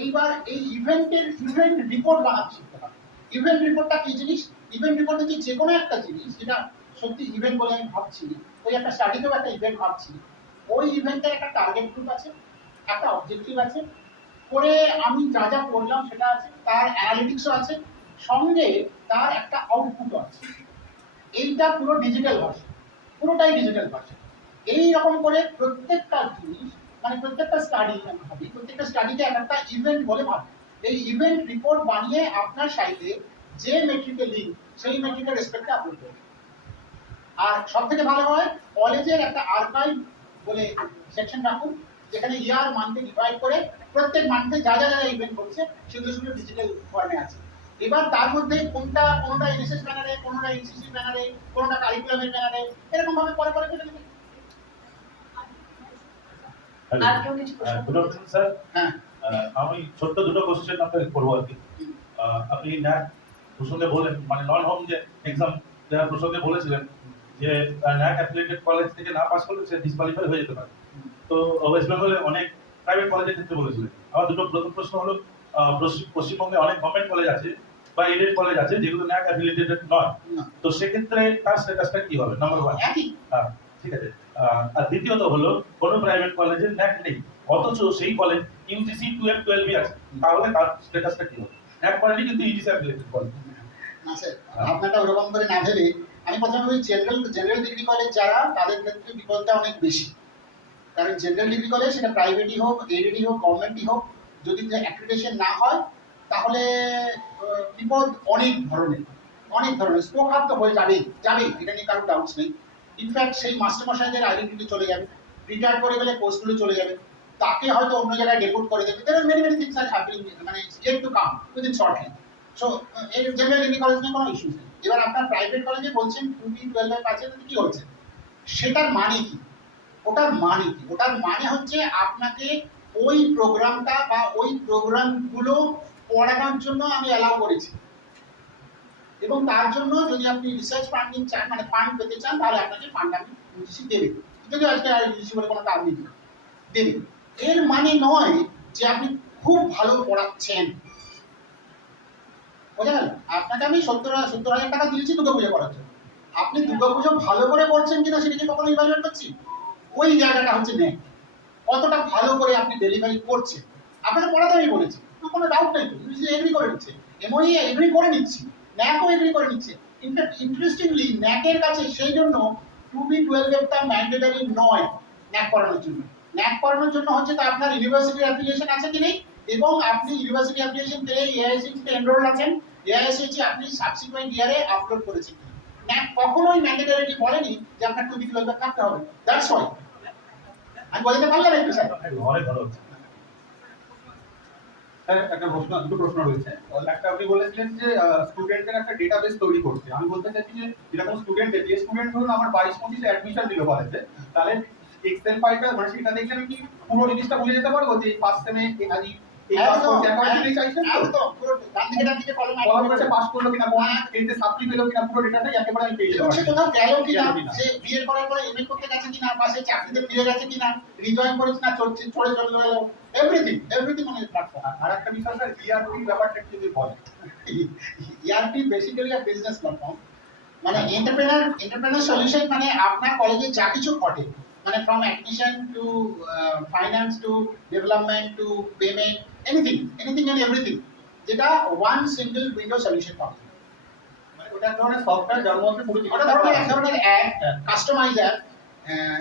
এইবার এই ইভেন্ট রিপোর্ট বানাতে শিখতে হবে। ইভেন্ট রিপোর্টটা কি জিনিস? ইভেন্ট রিপোর্ট হচ্ছে যে কোনো একটা জিনিস যেটা সত্যি ইভেন্ট বলে আমি ভাবছি, ওই একটা স্টাডিতেও একটা ইভেন্ট ভাবছি, ওই ইভেন্টের একটা টার্গেট গ্রুপ আছে, একটা অবজেক্টিভ আছে, করে আমি যা যা করলাম সেটা আছে, তার অ্যানালিটিক্সও আছে, সঙ্গে তার একটা আউটপুটও আছে। এইটা পুরো ডিজিটাল ভার্সন, পুরোটাই ডিজিটাল ভার্সন। এই রকম করে প্রত্যেকটা জিনিস, মানে প্রত্যেকটা স্টাডি আমি ভাবি, প্রত্যেকটা স্টাডিকে একটা ইভেন্ট বলে ভাবি। এই ইভেন্ট রিপোর্ট বানিয়ে আপনার সাইটে যে মেট্রিকে লিঙ্ক, সেই মেট্রিকের রেসপেক্টে আপলোড করবে। আর সব থেকে ভালো হয় কলেজের একটা আর্কাইভ বলে সেকশন রাখুন, যেখানে ইয়ার মান্থে ডিভাইড করে প্রত্যেক মান্থে যা যা যা ইভেন্ট করছে সেগুলো সেগুলো ডিজিটাল ফর্মে আছে। এবার তার মধ্যে কোনটা এনএসএস ব্যানারে, কোনটা এনসিসি ব্যানারে, কোনটা কারিকুলামের ব্যানারে, এরকম ভাবে পরে পরে করে নেবেন। আর কেউ কিছু প্রশ্ন? Good afternoon sir. হ্যাঁ, আমি ছোট্ট দুটো কোশ্চেন আপনাকে করবো আর কি। আপনি ন্যাক প্রসঙ্গে বলেন, মানে নন হোম যে এক্সাম দেওয়ার প্রসঙ্গে বলেছিলেন যে ন্যাক অ্যাফিলিয়েটেড কলেজ থেকে না পাস করলে সে ডিসকোয়ালিফাই হয়ে যেতে পারে। তো ওয়েস্ট বেঙ্গলে অনেক প্রাইভেট কলেজের ক্ষেত্রে বলেছিলেন। আমার প্রথম প্রশ্ন হলো, পশ্চিমবঙ্গে অনেক গভর্নমেন্ট কলেজ আছে বা এডেড কলেজ আছে যেগুলো ন্যাক অ্যাফিলিয়েটেড নয়, তো সেক্ষেত্রে তার স্ট্যাটাসটা কি হবে? Number one. ঠিক আছে। আর দ্বিতীয়ত হলো কোনো প্রাইভেট কলেজে ন্যাক নেই, অথচ সেই কলেজ ইউজিসি 12 আছে, তাহলে তার স্ট্যাটাসটা কি হবে? ন্যাক কলেজই কিন্তু ইউজিসি অ্যাফিলিয়েটেড কলেজ। না স্যার, আপনারটা ওরকম করে না ভেবে আমি প্রথমে ওই জেনারেল ডিগ্রি কলেজ যারা, তাদের ক্ষেত্রে বিপদটা অনেক বেশি। কারণ জেনারেল ডিগ্রি কলেজ সেটা প্রাইভেটই হোক, এডেডই হোক, গভর্নমেন্টই হোক, যদি অ্যাক্রিডিটেশন না হয় তাহলে বিপদ অনেক ধরনের, স্পোক তো হয়ে যাবেই, এটা নিয়ে কারো ডাউটস নেই। ইনফ্যাক্ট সেই মাস্টারমশাইদের আইডেন্টিটি চলে যাবে, রিটায়ার করে গেলে পোস্টগুলো চলে যাবে, তাকে হয়তো অন্য জায়গায় ডেপুট করে দেবে। There are many things are happening, মানে yet to come within shortly. So এই জেনারেল ডিগ্রি কলেজ নিয়ে কোনো ইস্যু নেই। এবার আপনার প্রাইভেট কলেজে বলছেন 2B12 পাচ্ছেন, কি হচ্ছে সেটার মানে কি? ওটার মানে হচ্ছে আপনাকে ওই প্রোগ্রামটা বা ওই প্রোগ্রামগুলো পড়ানোর জন্য আমি অ্যালাউ করেছি, এবং তার জন্য যদি আপনি রিসার্চ ফান্ডিং চান, মানে ফান্ড পেতে চান, তাহলে আপনাকে ফান্ড আমি ইউজিসি দেবে, যদি আজকে আর ইউজিসি বলে কোনো টার্ম নেই, দেবে। এর মানে নয় যে আপনি খুব ভালো পড়াচ্ছেন, বোঝা গেল? আপনাকে আমি 70,000 টাকা দিয়েছি দুর্গাপুজো করার জন্য, আপনি দুর্গাপুজো ভালো করে করছেন কিনা সেটাকে কখনো ইভ্যালুয়েট করছি? ওই জায়গাটা হচ্ছে নেই, কতটা ভালো করে আপনি ডেলিভারি করছেন। আপনাকে পড়াতে আমি বলেছি, কোনো ডাউট নেই, তো ইউজিসি এগ্রি করে নিচ্ছে, এমওই এগ্রি করে নিচ্ছি, ন্যাকও এগ্রি করে নিচ্ছে। ইনফ্যাক্ট ইন্টারেস্টিংলি ন্যাকের কাছে সেই জন্য 2B12 এরটা ম্যান্ডেটরি নয় ন্যাক করানোর জন্য। ন্যাক করানোর জন্য হচ্ছে তো আপনার ইউনিভার্সিটি অ্যাফিলিয়েশন আছে কি নেই, এবং আপনি ইউনিভার্সিটি অ্যাফিলিয়েশন পেয়ে এআইসিটি এনরোল আছেন, এআইসিটি আপনি সাবসিকুয়েন্ট ইয়ারে আপলোড করেছেন। ন্যাক কখনোই ম্যান্ডেটরি বলেনি যে আপনার 2B12 থাকতে হবে। দ্যাটস ওয়াই আমি বলতে পারলাম একটু স্যার। অনেক ভালো হচ্ছে। একটা দুটো প্রশ্ন রয়েছে। একটা আপনি বলেছিলেন যে স্টুডেন্টের একটা ডেটাবেস তৈরি করতে, আমি বলতে চাইছি যে এরকম যে স্টুডেন্ট ধরুন আমার 22-25 অ্যাডমিশন দিল কলেজে, তাহলে এক্সেল ফাইলটা মানে সেটা দেখলে আমি কি পুরো জিনিসটা বুঝে যেতে পারবো যে ফার্স্ট সেমে এই পাস করতে অ্যাকাউন্টিং চাইছেন তো পুরো ডান দিকে কলম কলেজে পাস করলো কিনা, কোন এতে সাপ্লি পেলো কিনা, পুরো ডেটাটাই একেবারে আমি পেয়ে যাবো। সে কোথাও গেল কিনা, সে বিএড করার পরে এমএ করতে গেছে কিনা, পাশে চাকরিতে ফিরে গেছে কিনা, রিজয়েন করেছে না, চলে এলো, এভরিথিং অন প্ল্যাটফর্ম। আর একটা বিষয় স্যার, ইআরপি ব্যাপারটা একটু যদি বলেন। ইআরপি বেসিক্যালি একটা বিজনেস প্ল্যাটফর্ম, মানে এন্টারপ্রেনার সলিউশন, মানে আপনার কলেজে যা কিছু ঘটে মানে from admission to finance to development to payment, anything and everything, যেটা one single window solution পাবে। মানে ওটা এক ধরনের সফটওয়্যার যার মধ্যে পুরো ওটা ধরনের এক ধরনের অ্যাপ, কাস্টমাইজ অ্যাপ।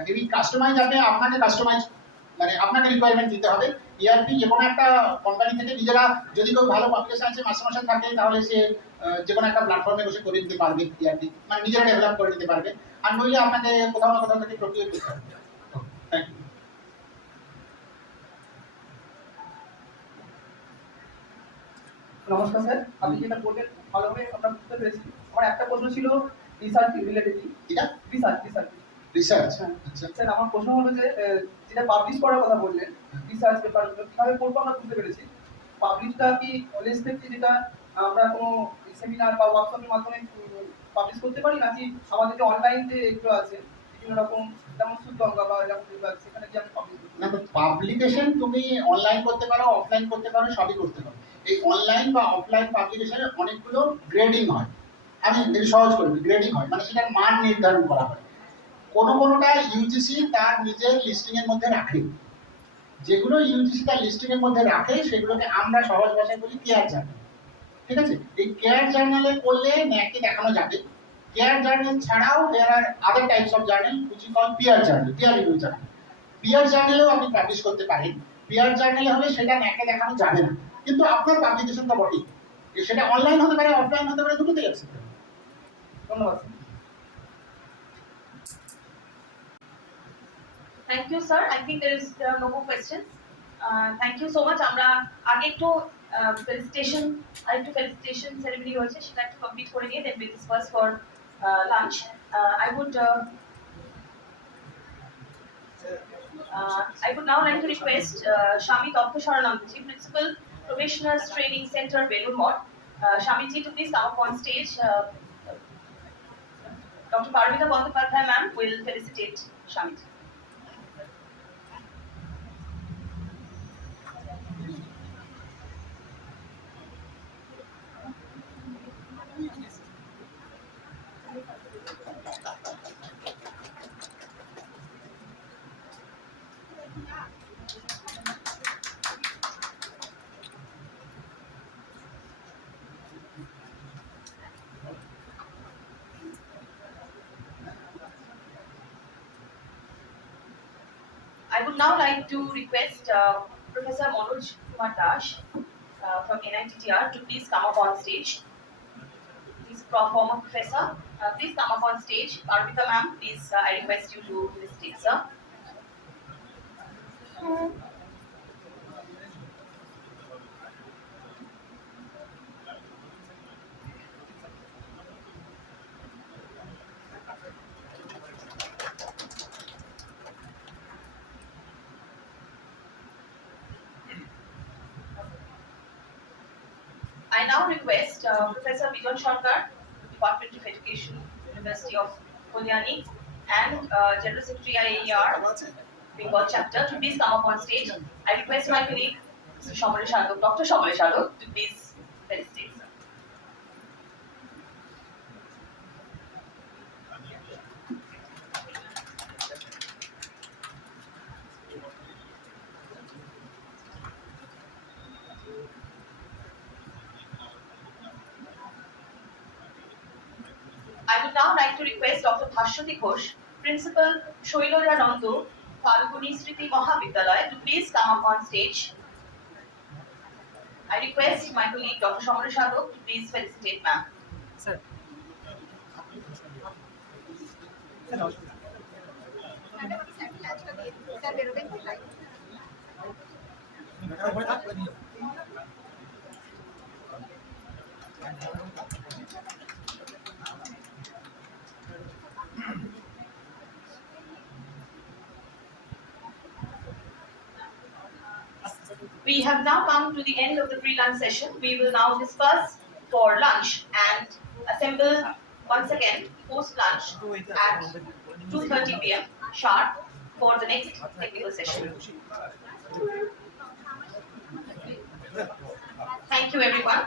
এই কাস্টমাইজ অ্যাপে আপনাকে কাস্টমাইজ মানে আপনাকে রিকোয়ারমেন্ট দিতে হবে। ইআরপি যে কোনো একটা কোম্পানি থেকে নিজেরা যদি কেউ ভালো পাবলিকেশন আছে মাসে থাকে তাহলে সে যে কোনো একটা প্ল্যাটফর্মে বসে করে দিতে পারবে ইআরপি, মানে নিজেরা ডেভেলপ করে দিতে পারবে। আর নইলে আপনাকে কোথাও না কোথাও থেকে প্রক্রিয়া করতে হবে। Thank you. নমস্কার স্যার, আপনি যেটা বললেন ভালোভাবে আমরা বুঝতে পেরেছি। আমার একটা প্রশ্ন ছিল রিসার্চ রিলেটেডলি। এটা রিসার্চ রিসার্চ। আচ্ছা স্যার, আমার প্রশ্ন হলো যে যেটা পাবলিশ করার কথা বললেন রিসার্চ পেপারগুলো কিভাবে করবো আমরা বুঝতে পেরেছি। পাবলিশটা কি কলেজ থেকে যেটা আমরা কোনো সেমিনার বা ওয়ার্কশপের মাধ্যমে পাবলিশ করতে পারি, নাকি আমাদের যে অনলাইন যে এগুলো আছে বিভিন্ন রকম যেমন সুদগঙ্গা বা এরকম সেখানে গিয়ে আমি পাবলিশ করতে না, তো পাবলিকেশন তুমি অনলাইন করতে পারো, অফলাইন করতে পারো, সবই করতে পারো। এই অনলাইন বা অফলাইন পাবলিকেশনে অনেকগুলো গ্রেডিং হয়। আমি যদি সহজ করি, গ্রেডিং হয় মানে সেটার মান নির্ধারণ করা হয়। কোনোটা ইউজিসি তার নিজের লিস্টিং এর মধ্যে রাখে, যেগুলো ইউজিসি তার লিস্টিং এর মধ্যে রাখে সেগুলোকে আমরা সহজ ভাষায় বলি কেয়ার জার্নাল। ঠিক আছে, এই কেয়ার জার্নালে করলে ন্যাককে দেখানো যাবে। কেয়ার জার্নাল ছাড়াও there are other types of journal which is called peer journal, peer review journal. Peer জার্নালেও আপনি পাবলিশ করতে পারেন। পিয়ার জার্নালে হলে সেটা ন্যাককে দেখানো যাবে না, কিন্তু আপনার পাবলিকেশন তো বটেই। সেটা অনলাইন হতে পারে, অফলাইন হতে পারে, দুটোতেই অ্যাকসেপ্ট হবে। ধন্যবাদ। Thank you, sir. I think there are no more questions. Thank you so much. আমরা আগে একটু felicitation ceremony হয়েছে, সেটা একটু কমপ্লিট করে নিয়ে then we'll disperse for lunch. I would now like to request Shami Dr. Sharanamji, Principal Professionals Training Center, Belur Mott. Shamiji, to please come up on stage. Dr. Parvita Bandyopadhyay ma'am will felicitate Shamiji. I would now like to request Professor Manoj Kumar Dash from NITTR to please come up on stage. Please, former professor, please come up on stage. Parvita ma'am, please, I request you to this stage, sir. I now request Professor Bijon Sarkar, Department of Education, University of Kalyani, and General Secretary IAER, Bengal chapter, to please come up on stage. I request my colleague, Mr. Shamale Shadok, Dr. Shamale Shadok, to please felicitate, sir. I would now like to request Dr. Bhashwati Ghosh, Principal Shoiloja Nando, Falguni Sriti Mahavidyalaya, to please come up on stage. I request my colleague Dr. Shamale Shadok to please felicitate ma'am. Sir We have now come to the end of the pre-lunch session. We will now disperse for lunch and assemble once again post-lunch at 2:30 p.m. sharp for the next technical session. Thank you, everyone.